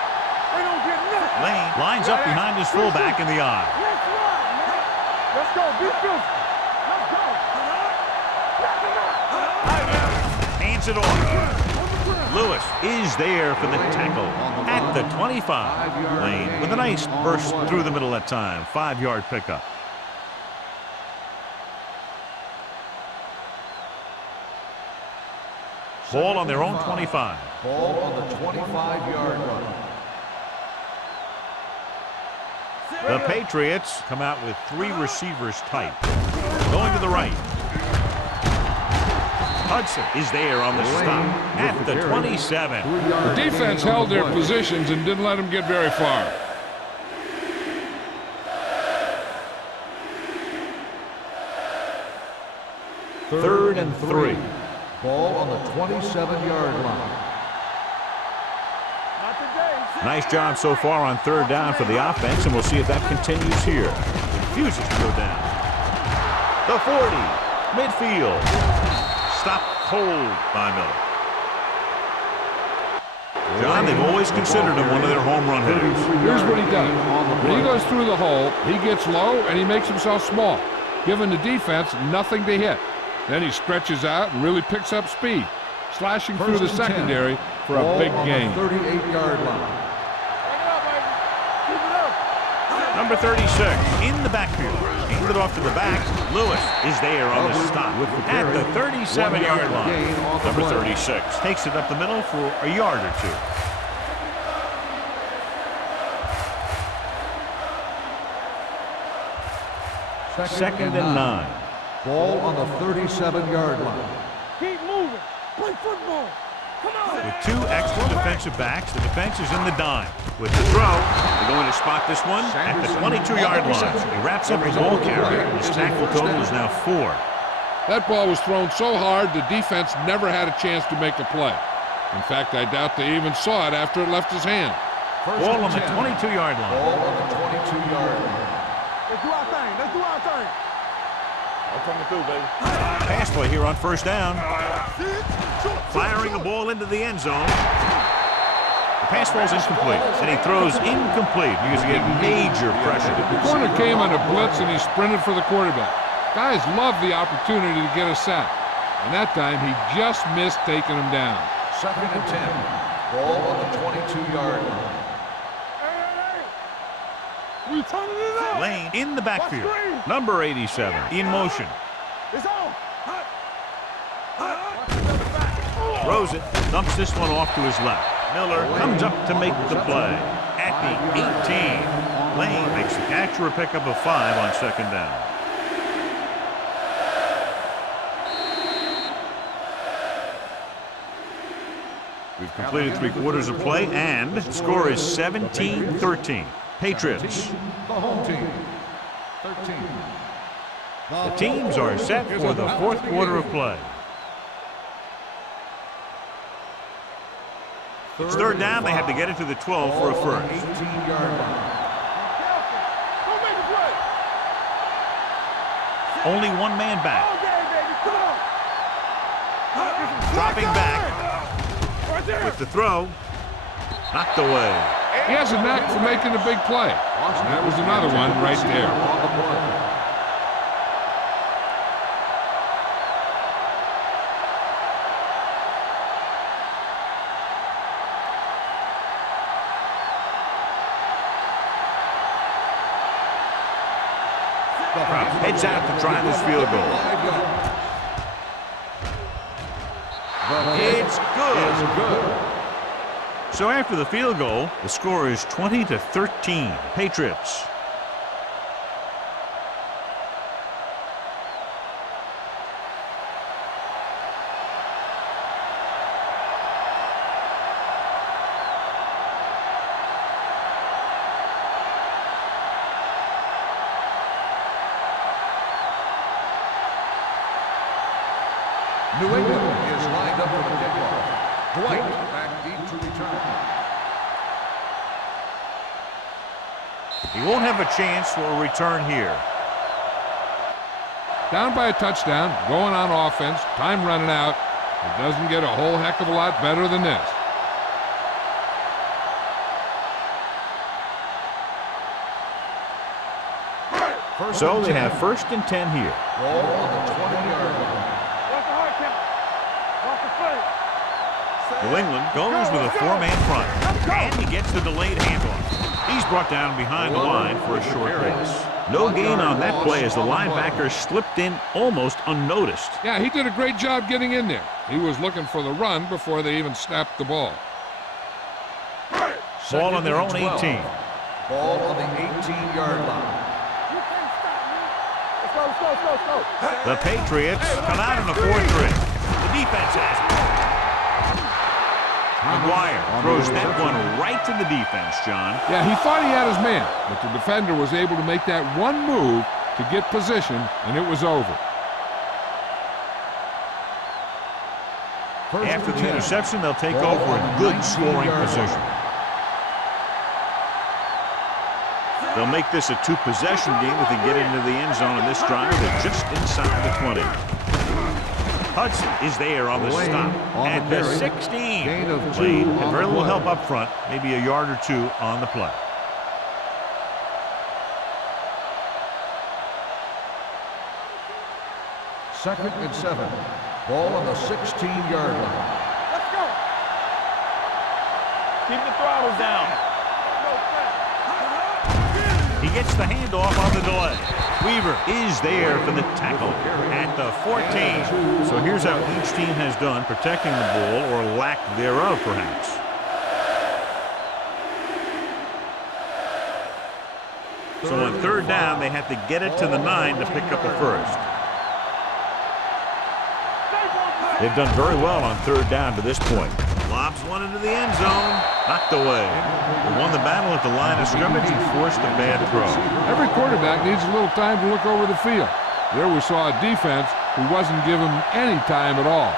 They don't get nothing. Lane lines up behind his fullback in the eye. Let's run, man. Let's go. Be physical. Let's go. Hands it off. Lewis is there for the tackle at the 25. Lane with a nice burst through the middle that time. 5-yard pickup. Ball on their own 25. Ball on the 25-yard line. The Patriots come out with 3 receivers tight. Going to the right. Hudson is there on the stop at the 27. The defense held their positions and didn't let them get very far. Third and 3. Ball on the 27-yard line. Not today. Nice job so far on 3rd down for the offense, and we'll see if that continues here. Refuses to go down. The 40. Midfield. Stopped cold by Miller. John, they've always considered him one of their home run hitters. Here's what he does. When he goes through the hole, he gets low and he makes himself small, giving the defense nothing to hit. Then he stretches out and really picks up speed, slashing through the secondary for a big gain. 38-yard line. Number 36 in the backfield. Handed off to the back. Lewis is there on the stop at the 37-yard line. Number 36 takes it up the middle for a yard or 2. Second and 9. Ball on the 37-yard line. Keep moving. Play football. Come on. With 2 extra defensive backs, the defense is in the dime. With the throw, they're going to spot this one at the 22-yard line. He wraps up the ball carrier. His tackle total is now 4. That ball was thrown so hard, the defense never had a chance to make a play. In fact, I doubt they even saw it after it left his hand. Ball on the 22-yard line. Ball on the 22-yard line. Let's do our thing. Let's do our thing. I'm coming through, baby. Pass play here on first down. Firing a ball into the end zone. The pass falls incomplete, and he throws incomplete because he had major pressure. The corner came on a blitz, and he sprinted for the quarterback. Guys love the opportunity to get a sack, and that time he just missed taking him down. 2nd and 10. Ball on the 22-yard line. We turning it up. Lane in the backfield. Number 87 in motion. It's on. Throws it, dumps this one off to his left. Miller comes up to make the play. At the 18, Lane makes the catch for a pickup of 5 on 2nd down. We've completed 3/4 of play, and the score is 17-13. Patriots. The home team. 13. The teams are set for the 4th quarter of play. It's 3rd down. They have to get it to the 12 for a first. 18-yard line. Don't make a play. Only 1 man back. Okay, baby. Come on. Dropping back Right there. with the throw. Knocked away. He has a knack for making a big play. And that was another one right there. On the play. Heads out to try this field goal. It's good. So after the field goal, the score is 20-13. Patriots. New England is lined up for the kickoff. Dwight back deep to return. He won't have a chance for a return here. Down by a touchdown, going on offense, time running out. It doesn't get a whole heck of a lot better than this. So they have 1st and 10 here. Ball on the 20-yard line. Watch the hard count. Watch the play. New England goes with a 4-man front, and he gets the delayed handoff. He's brought down behind the line for a short pass. No gain on that play as the linebacker slipped in almost unnoticed. Yeah, he did a great job getting in there. He was looking for the run before they even snapped the ball. Ball on their own 18. Ball on the 18-yard line. You can't stop me. Let's go. The Patriots come out in the 4-3. The defense has it. McGuire throws that one right to the defense, John. Yeah, he thought he had his man, but the defender was able to make that one move to get position, and it was over. After the interception, they'll take over in good scoring position. They'll make this a 2-possession game if they get into the end zone in this drive. They're just inside the 20. Hudson is there on the stop at the 16. Gain of 2 Lane on had very the little play. help up front, maybe a yard or 2 on the play. Second and 7. Ball on the 16-yard line. Let's go. Keep the throttle down. He gets the handoff on the delay. Weaver is there for the tackle at the 14. So here's how each team has done protecting the ball, or lack thereof, perhaps. So on 3rd down, they have to get it to the 9 to pick up the first. They've done very well on third down to this point. Lobs one into the end zone. Knocked away. They won the battle at the line of scrimmage and forced a bad throw. Every quarterback needs a little time to look over the field. There we saw a defense who wasn't given any time at all.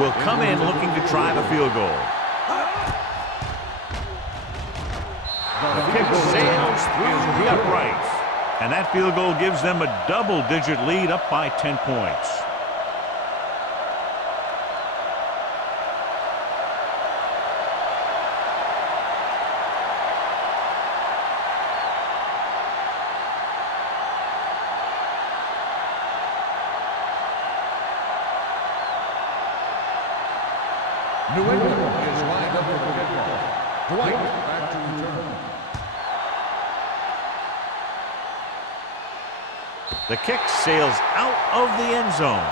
Will come in looking to try the field goal. The kick sails through the uprights. And that field goal gives them a double-digit lead, up by 10 points. New England is lined up for the kickoff. Dwight back to return. The kick sails out of the end zone.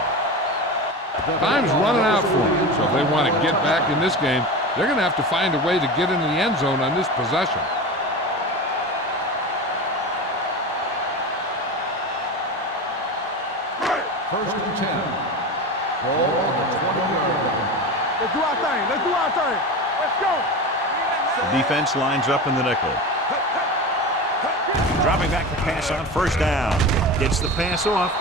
Time's running out for them, so if they want to get back in this game, they're going to have to find a way to get into the end zone on this possession. First and 10. Ball on the 20-yard line. Let's do our thing. Let's do our thing. Let's go. The defense lines up in the nickel. Dropping back to pass on first down. Gets the pass off.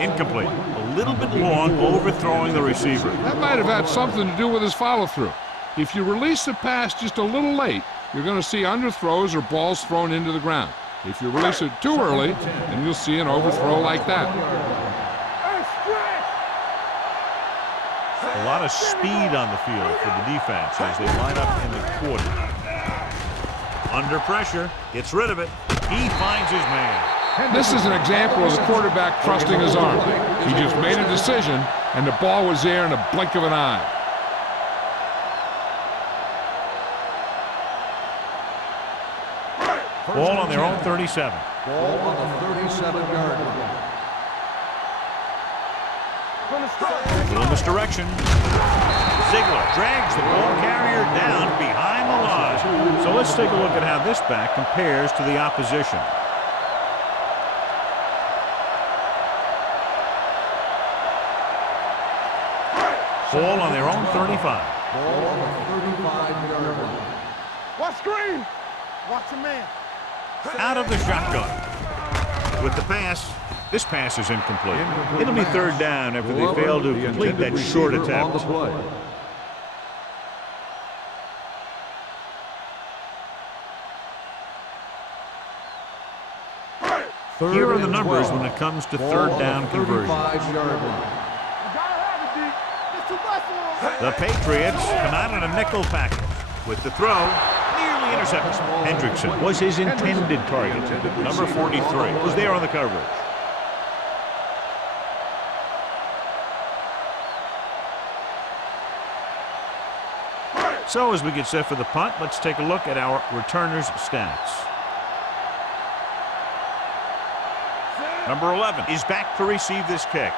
Incomplete. A little bit long, overthrowing the receiver. That might have had something to do with his follow-through. If you release the pass just a little late, you're going to see underthrows or balls thrown into the ground. If you release it too early, then you'll see an overthrow like that. A lot of speed on the field for the defense as they line up in the quarter. Under pressure, gets rid of it. He finds his man. This is an example of the quarterback trusting his arm. He just made a decision, and the ball was there in a blink of an eye. Ball on their own 37. Ball on the 37-yard line. Little misdirection. Ziegler drags the ball carrier down behind the line. So let's take a look at how this back compares to the opposition. Ball on their own 35. Ball on the 35-yard line. Watch screen. Watch a man. Out of the shotgun. With the pass. This pass is incomplete. It'll be third down after they fail to complete that short attempt. Here are the numbers when it comes to third down conversion. The Patriots come out in a nickel package. With the throw, nearly intercepted. Hendrickson was his intended target. Number 43 was there on the coverage. So as we get set for the punt, let's take a look at our returners' stats. Number 11 is back to receive this kick.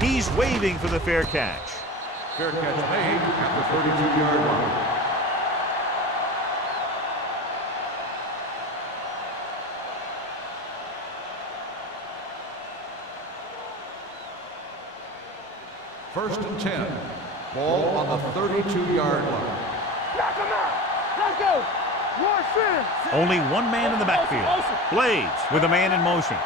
He's waving for the fair catch. Fair catch made at the 32-yard line. First and 10. Ball on the 32-yard line. Knock him out. Let's go. One sin. Only one man in the backfield. Blades with a man in motion.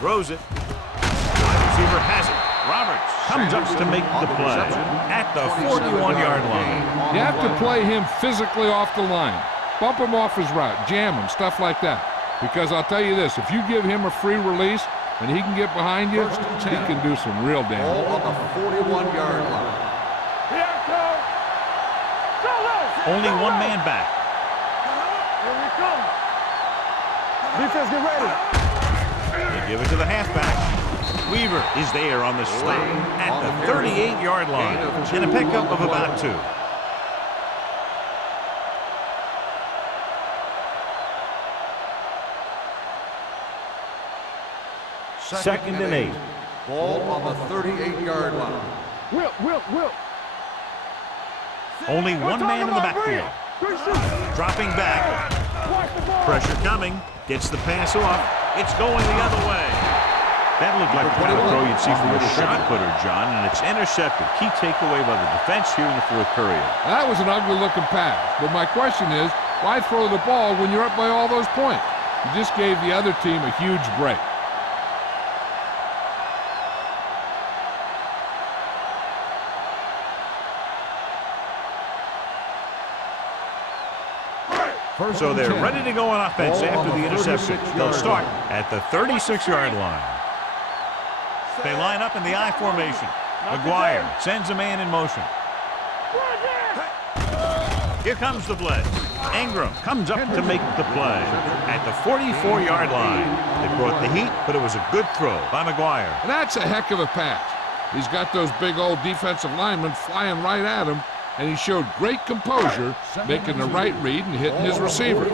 Throws it. Wide receiver has it. Roberts comes up to make the play at the 41-yard line. You have to play him physically off the line. Bump him off his route. Jam him. Stuff like that. Because I'll tell you this. If you give him a free release and he can get behind you, he can do some real damage. Ball on the 41-yard line. Here it comes. Only one man back. Here we come. Defense, get ready. They give it to the halfback. Weaver is there on the slip at the 38-yard line. And a pickup of about 2. 2nd and 8. Ball on the 38-yard line. Whip. Only one man in the backfield. Dropping back. Pressure coming. Gets the pass off. It's going the other way. That looked like the kind of throw you'd see from a shot putter, John, and it's intercepted. Key takeaway by the defense here in the 4th period. That was an ugly-looking pass. But my question is, why throw the ball when you're up by all those points? You just gave the other team a huge break. So they're ready to go on offense after the interception. They'll start at the 36-yard line. They line up in the I formation. McGuire sends a man in motion. Here comes the blitz. Ingram comes up to make the play at the 44-yard line. It brought the heat, but it was a good throw by McGuire. That's a heck of a pass. He's got those big old defensive linemen flying right at him, and he showed great composure, making the right read and hitting his receiver.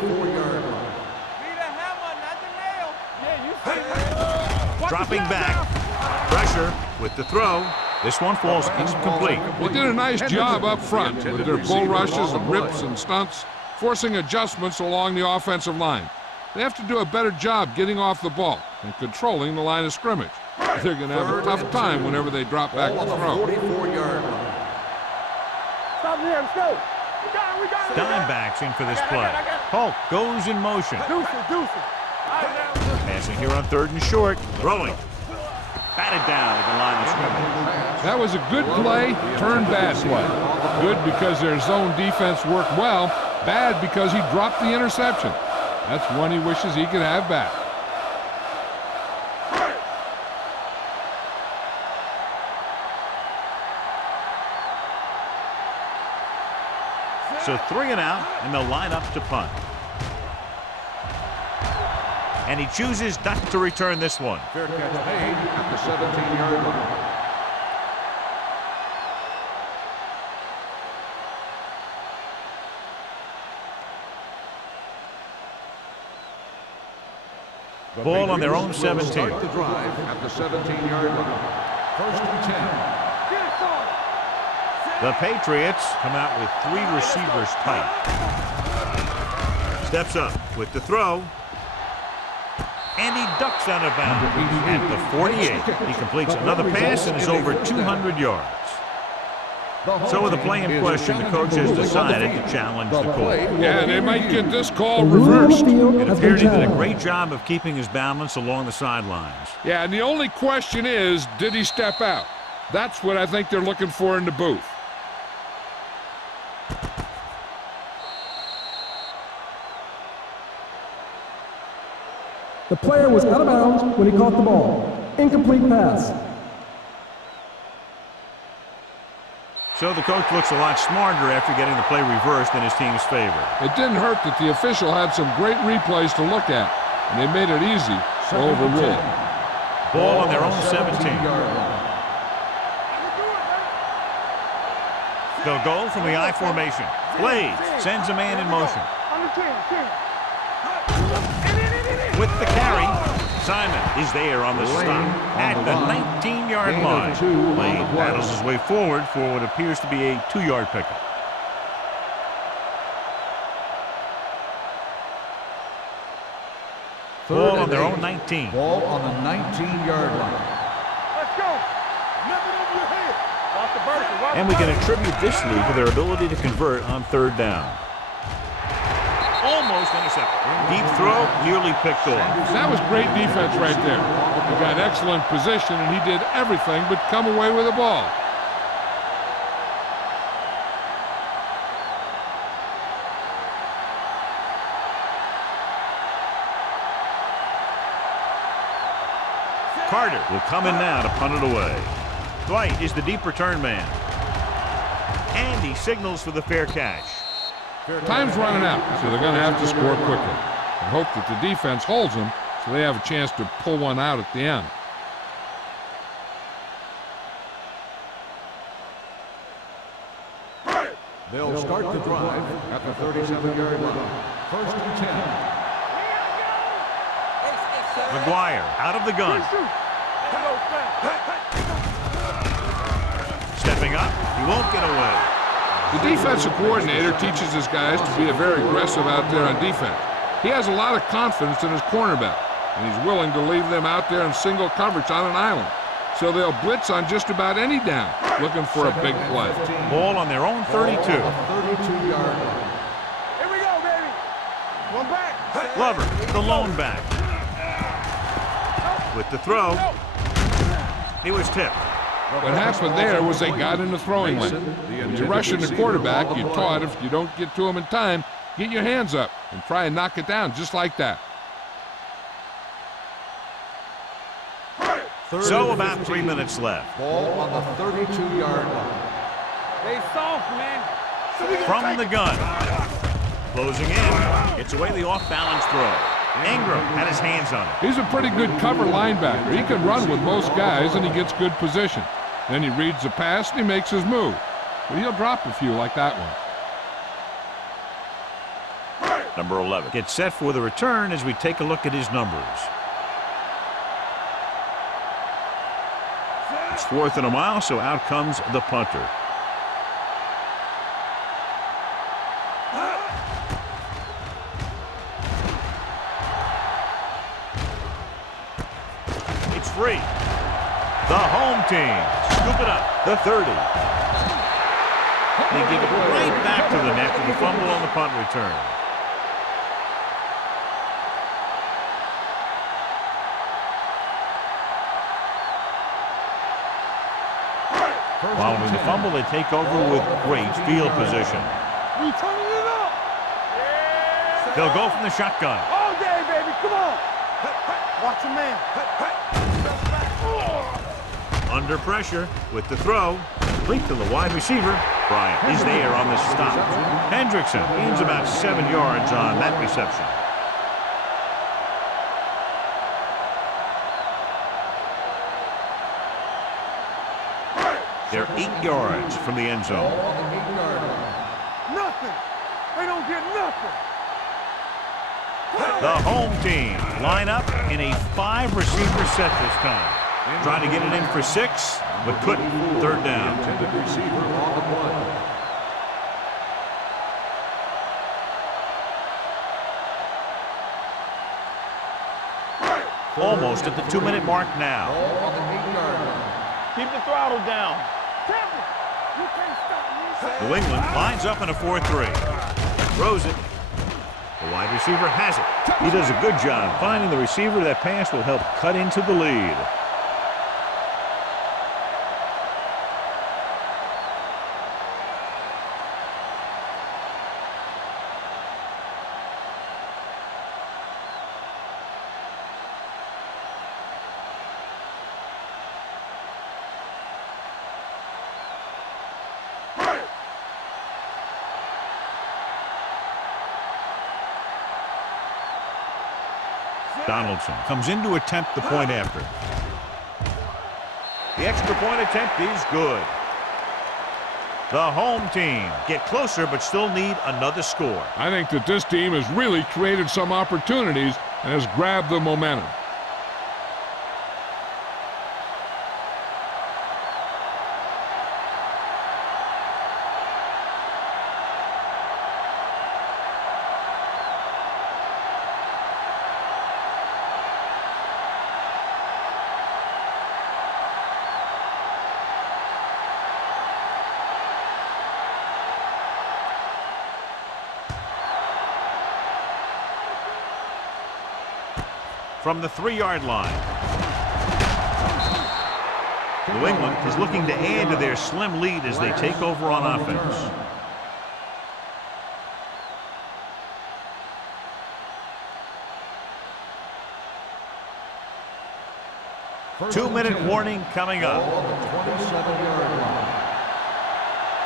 Dropping back. Pressure with the throw. This one falls incomplete. They did a nice job up front with their bull rushes and rips and stunts, forcing adjustments along the offensive line. They have to do a better job getting off the ball and controlling the line of scrimmage. They're going to have a tough time whenever they drop back to throw. 44-yard line. Stop here, let's go. We got it. Dimebacks in for this play. Hulk goes in motion. Deuces. Passing here on 3rd and short. Throwing. Batted down at the line of scrimmage. That was a good play, turned bad play. Good because their zone defense worked well. Bad because he dropped the interception. That's one he wishes he could have back. So 3 and out, and they'll line up to punt. And he chooses not to return this one. Fair catch made at the 17-yard line. Ball on their own 17. Start the drive at the 17-yard line. 1st and 10. The Patriots come out with 3 receivers tight. Steps up with the throw. And he ducks out of bounds at the 48. He completes another pass and is over 200 yards. So with the play in question, the coach has decided to challenge the call. Yeah, they might get this call reversed. It appeared he did a great job of keeping his balance along the sidelines. Yeah, and the only question is, did he step out? That's what I think they're looking for in the booth. The player was out of bounds when he caught the ball. Incomplete pass. So the coach looks a lot smarter after getting the play reversed in his team's favor. It didn't hurt that the official had some great replays to look at, and they made it easy to overrule. Ball on their own 17. They'll go from the I formation. Blades sends a man in motion. With the carry, Simon is there on the stop at the 19-yard line. Blade battles his way forward for what appears to be a 2-yard pickup. Ball on their own 19. Ball on the 19-yard line. Let's go. Nothing over your head. Watch the vertical. And we can attribute this lead to their ability to convert on 3rd down. Almost intercepted. Deep throw, nearly picked off. That was great defense right there. He got excellent position, and he did everything but come away with the ball. Carter will come in now to punt it away. Dwight is the deep return man. And he signals for the fair catch. Time's running out, so they're going to have to score quickly. I hope that the defense holds them so they have a chance to pull one out at the end. They'll start the drive at the 37-yard line. 1st and 10. McGuire out of the gun. Stepping up, he won't get away. The defensive coordinator teaches his guys to be very aggressive out there on defense. He has a lot of confidence in his cornerback, and he's willing to leave them out there in single coverage on an island. So they'll blitz on just about any down, looking for a big play. Ball on their own 32. 32-yard line. Here we go, baby. One back. Glover, the lone back. With the throw, he was tipped. What happened there was they got in the throwing lane. When you're rushing the quarterback, you're taught if you don't get to him in time, get your hands up and try and knock it down just like that. So about 3 minutes left. Ball on the 32-yard line. Stay soft, man. From the gun. Closing in. Gets away the off-balance throw. Ingram had his hands on it. He's a pretty good cover linebacker. He can run with most guys, and he gets good position. Then he reads the pass, and he makes his move. But he'll drop a few like that one. Number 11 gets set for the return as we take a look at his numbers. It's 4th and a mile, so out comes the punter. It's free. The home team scoop it up. The 30. They give it right back to them after the fumble on the punt return. Following the fumble, they take over with great field position. We turning it up. They'll go from the shotgun. All day, baby. Come on. Watch a man. Under pressure with the throw. Complete to the wide receiver. Bryant is there on the stop. Hendrickson gains about 7 yards on that reception. They're 8 yards from the end zone. Nothing. They don't get nothing. The home team line up in a 5-receiver set this time. Trying to get it in for 6, but couldn't. 3rd down. Intended receiver on the play. Almost at the 2-minute mark now. Ball on the 8-yard line. Keep the throttle down. You can't stop me. New England lines up in a 4-3. Throws it. The wide receiver has it. He does a good job finding the receiver. That pass will help cut into the lead. Donaldson comes in to attempt the point after. The extra point attempt is good. The home team get closer but still need another score. I think that this team has really created some opportunities and has grabbed the momentum. From the 3-yard line. New England is looking to add to their slim lead as they take over on offense. Two-minute warning coming up. Ball on the 27-yard line.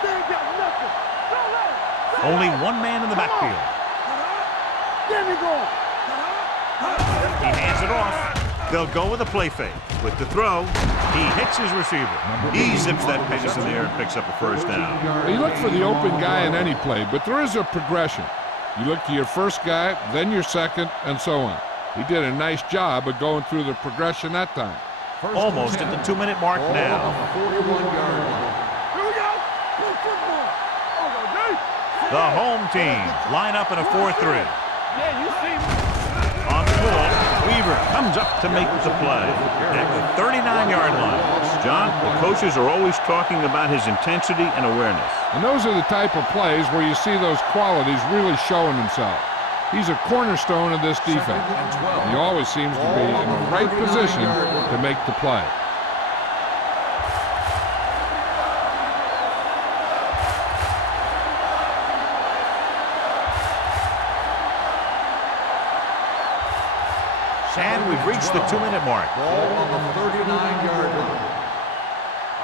They ain't got nothing. Don't let it. Only one man in the backfield. There we go. He hands it off. They'll go with a play fake. With the throw, he hits his receiver. He zips that pass in the air and picks up a 1st down. You look for the open guy in any play, but there is a progression. You look to your first guy, then your second, and so on. He did a nice job of going through the progression that time. Almost at the 2-minute mark now. 41-yard line. Here we go. Blue football. The home team line up in a 4-3. Yeah, you see me. On the ball, Weaver comes up to make the play at the 39-yard line. John, the coaches are always talking about his intensity and awareness. And those are the type of plays where you see those qualities really showing themselves. He's a cornerstone of this defense. He always seems to be in the right position to make the play. And we've reached the 2-minute mark. Ball on the 39-yard line.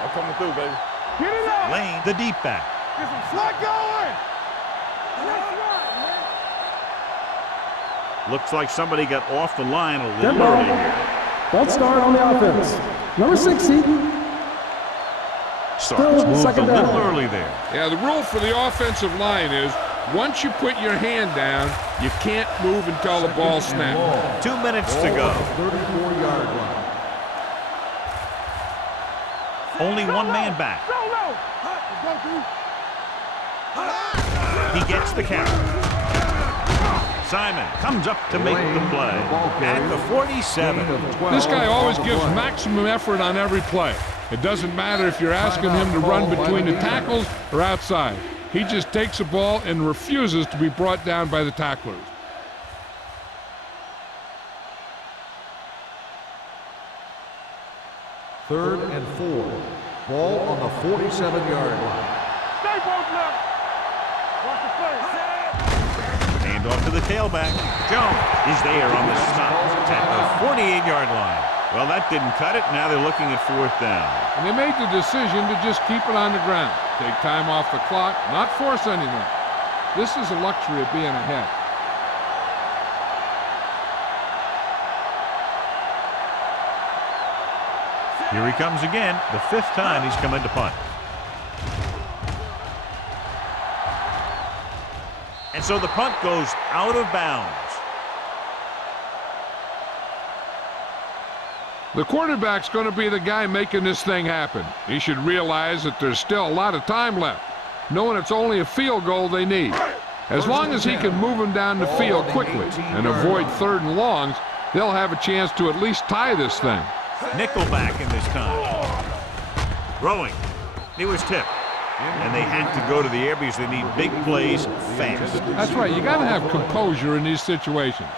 I'm coming through, baby. Get it up. Lane, the deep back. Get some slack going. That's right, man. Looks like somebody got off the line a Dead little ball. early here. False start on the offense. Number 60. Starks moved a second little down. early there. Yeah, the rule for the offensive line is once you put your hand down, you can't move until the ball snaps. 2 minutes to go. 34-yard line. Only one man back. Go low. Go, dude. He gets the carry. Simon comes up to make the play at the 47. This guy always gives maximum effort on every play. It doesn't matter if you're asking him to run between the tackles or outside. He just takes the ball and refuses to be brought down by the tacklers. Third and 4. Ball on the 47-yard line. Stay both left. Watch the play. Hand off to the tailback. Jones is there on the stop at the 48-yard line. Well, that didn't cut it. Now they're looking at 4th down. And they made the decision to just keep it on the ground. Take time off the clock, not force anything. This is a luxury of being ahead. Here he comes again, the 5th time he's come into punt. And so the punt goes out of bounds. The quarterback's going to be the guy making this thing happen. He should realize that there's still a lot of time left, knowing it's only a field goal they need. As long as he can move them down the field quickly and avoid 3rd and longs, they'll have a chance to at least tie this thing. Nickelback in this time. Throwing. He was tipped. And they have to go to the air because they need big plays fast. That's right. You got to have composure in these situations.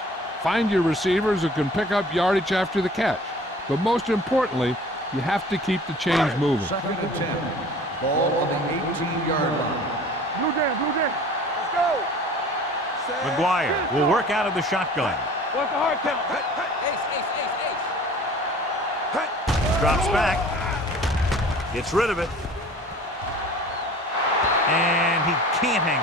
Find your receivers who can pick up yardage after the catch. But most importantly, you have to keep the chains moving. 2nd and 10. Ball on the 18-yard line. Blue jam, blue jam. Let's go. McGuire will work out of the shotgun. What's the hard count? Drops back. Gets rid of it. And he can't hang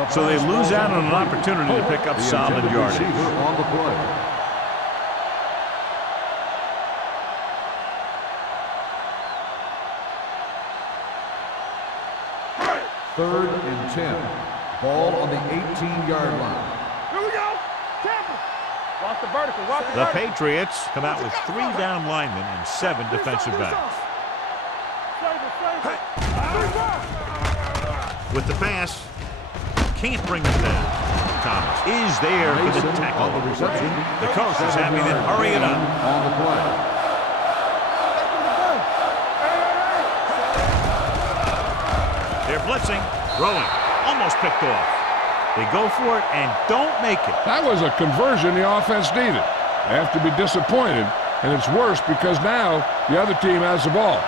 on. So they lose out on an opportunity to pick up solid yardage. On the play. Third and 10. Ball on the 18-yard line. Here we go. Tampa. Watch the vertical. Watch the The vertical. Patriots come out with 3 down linemen and 7 defensive backs. With the pass, can't bring it down. Thomas is there for the tackle. On the reception. The coach is having them hurry it up. On the play. They're blitzing, throwing, almost picked off. They go for it and don't make it. That was a conversion the offense needed. They have to be disappointed, and it's worse because now the other team has the ball.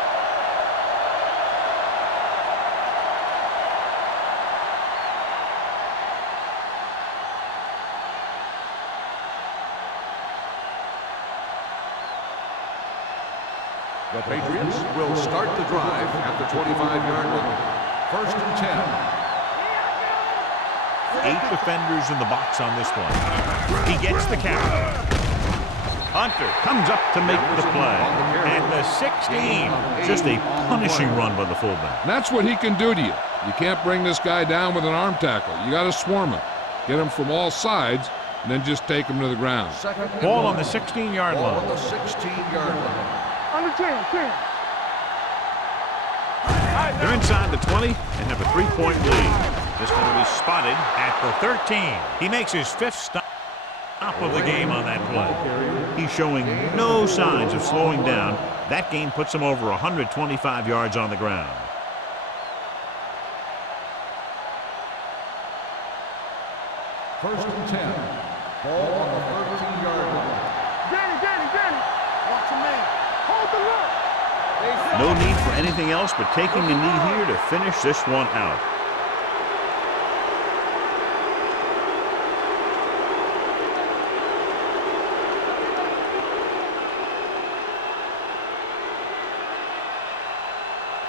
The Patriots will start the drive at the 25-yard line. 1st and 10. 8 defenders in the box on this one. He gets the carry. Hunter comes up to make the play. At the 16. Just a punishing run by the fullback. And that's what he can do to you. You can't bring this guy down with an arm tackle. You got to swarm him. Get him from all sides and then just take them to the ground. Second and Ball on one. the 16-yard Ball line. on the 16-yard line. Under 10. They're inside the 20 and have a 3-point lead. This one will be spotted at the 13. He makes his 5th stop of the game on that play. He's showing no signs of slowing down. That game puts him over 125 yards on the ground. First and 10. Ball on the 13-yard line. Danny. Watch your man. Hold the look. No need for anything else but taking a knee here to finish this one out.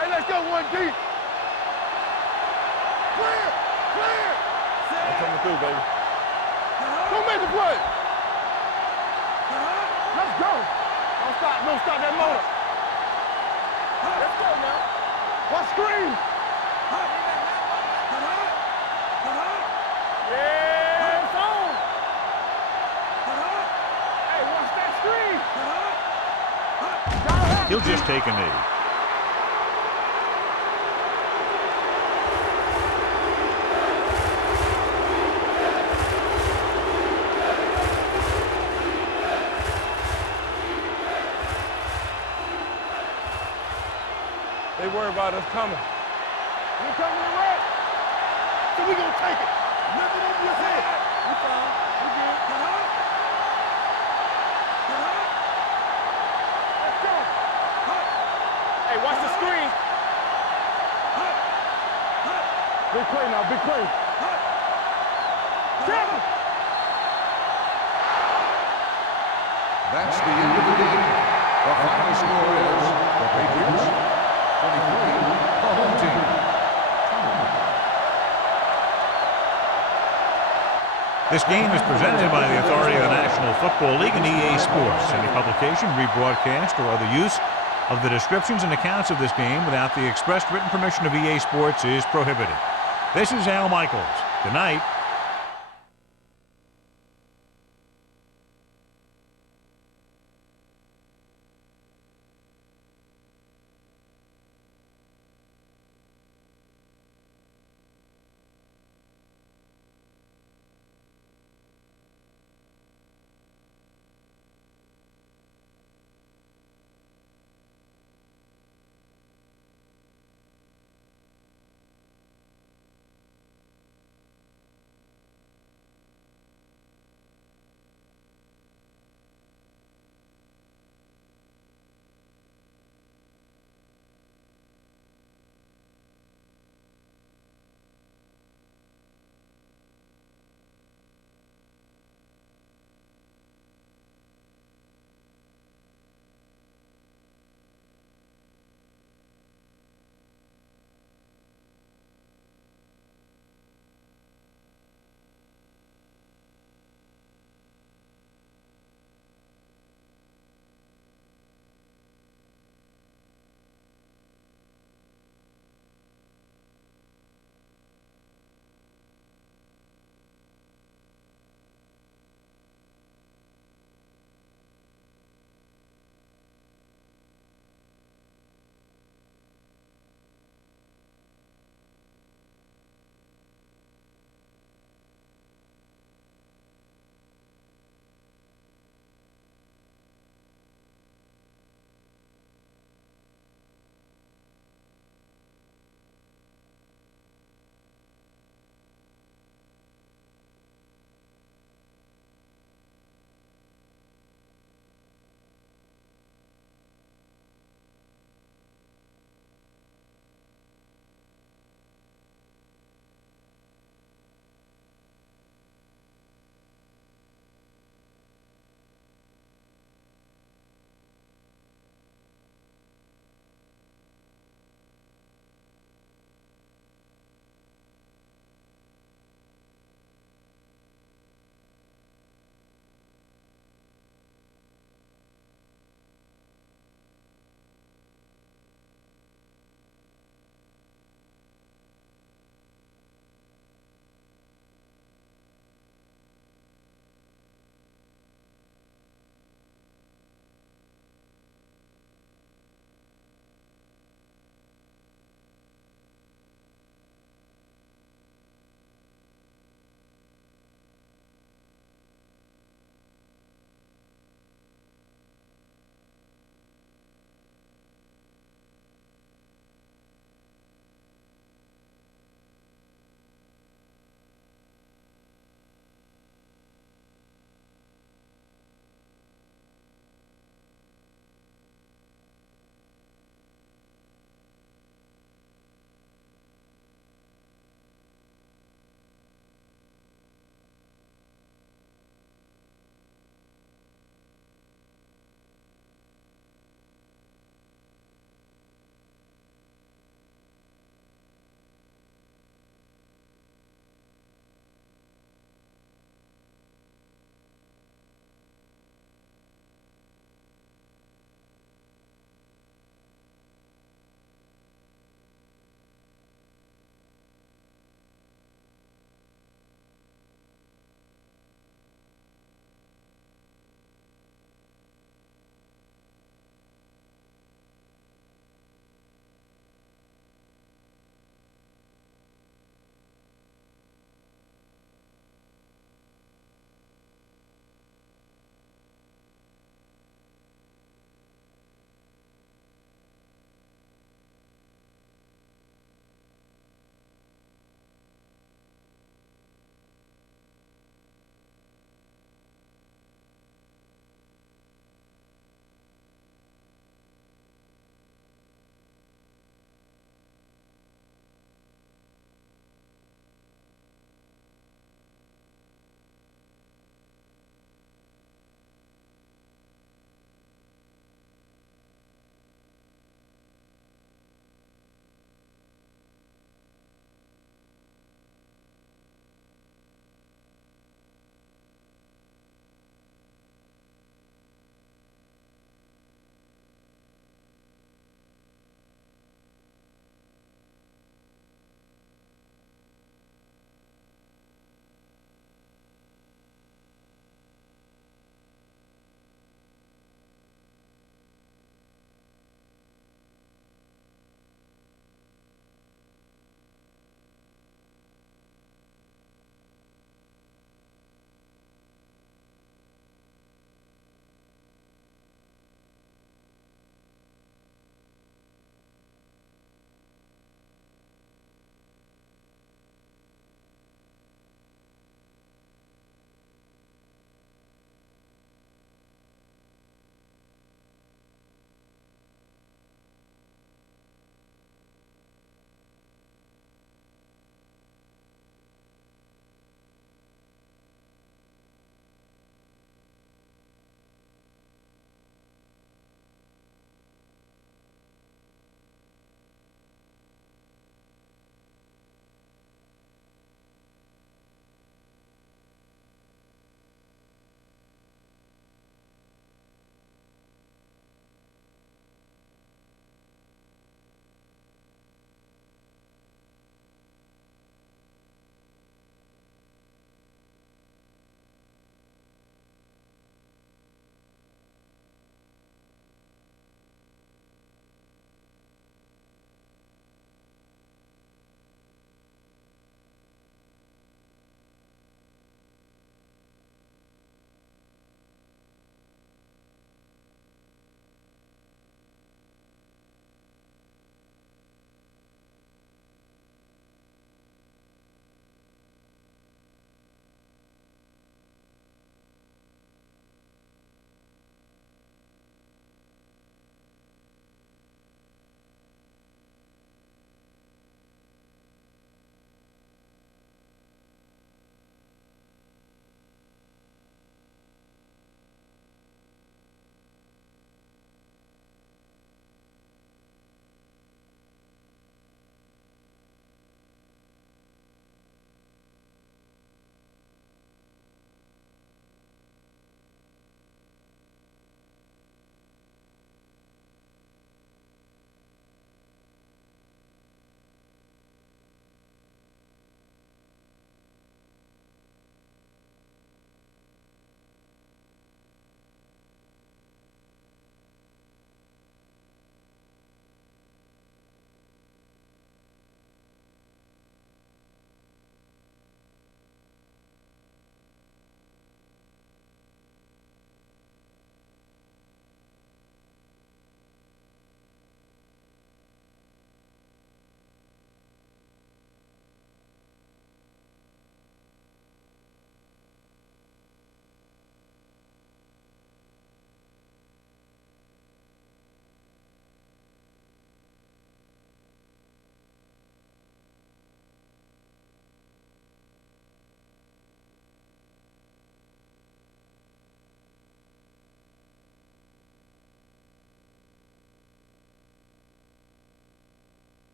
Hey, let's go one deep. Clear. I'm coming through, baby. Don't make the play. Let's go. Don't stop that motor. Let's go now. What screen? Yeah, it's on. Hey, watch that screen. He'll just take a knee. They worry about us coming. We coming in red. So we gonna take it. Nothing over your head. We fine. We good. Let's go. Hey, watch the screen. Big play now, big play. Careful. That's the end of the game. The final score is the Patriots 23, the home team. This game is presented by the authority of the National Football League and EA Sports. Any publication, rebroadcast, or other use of the descriptions and accounts of this game without the expressed written permission of EA Sports is prohibited. This is Al Michaels. Good night.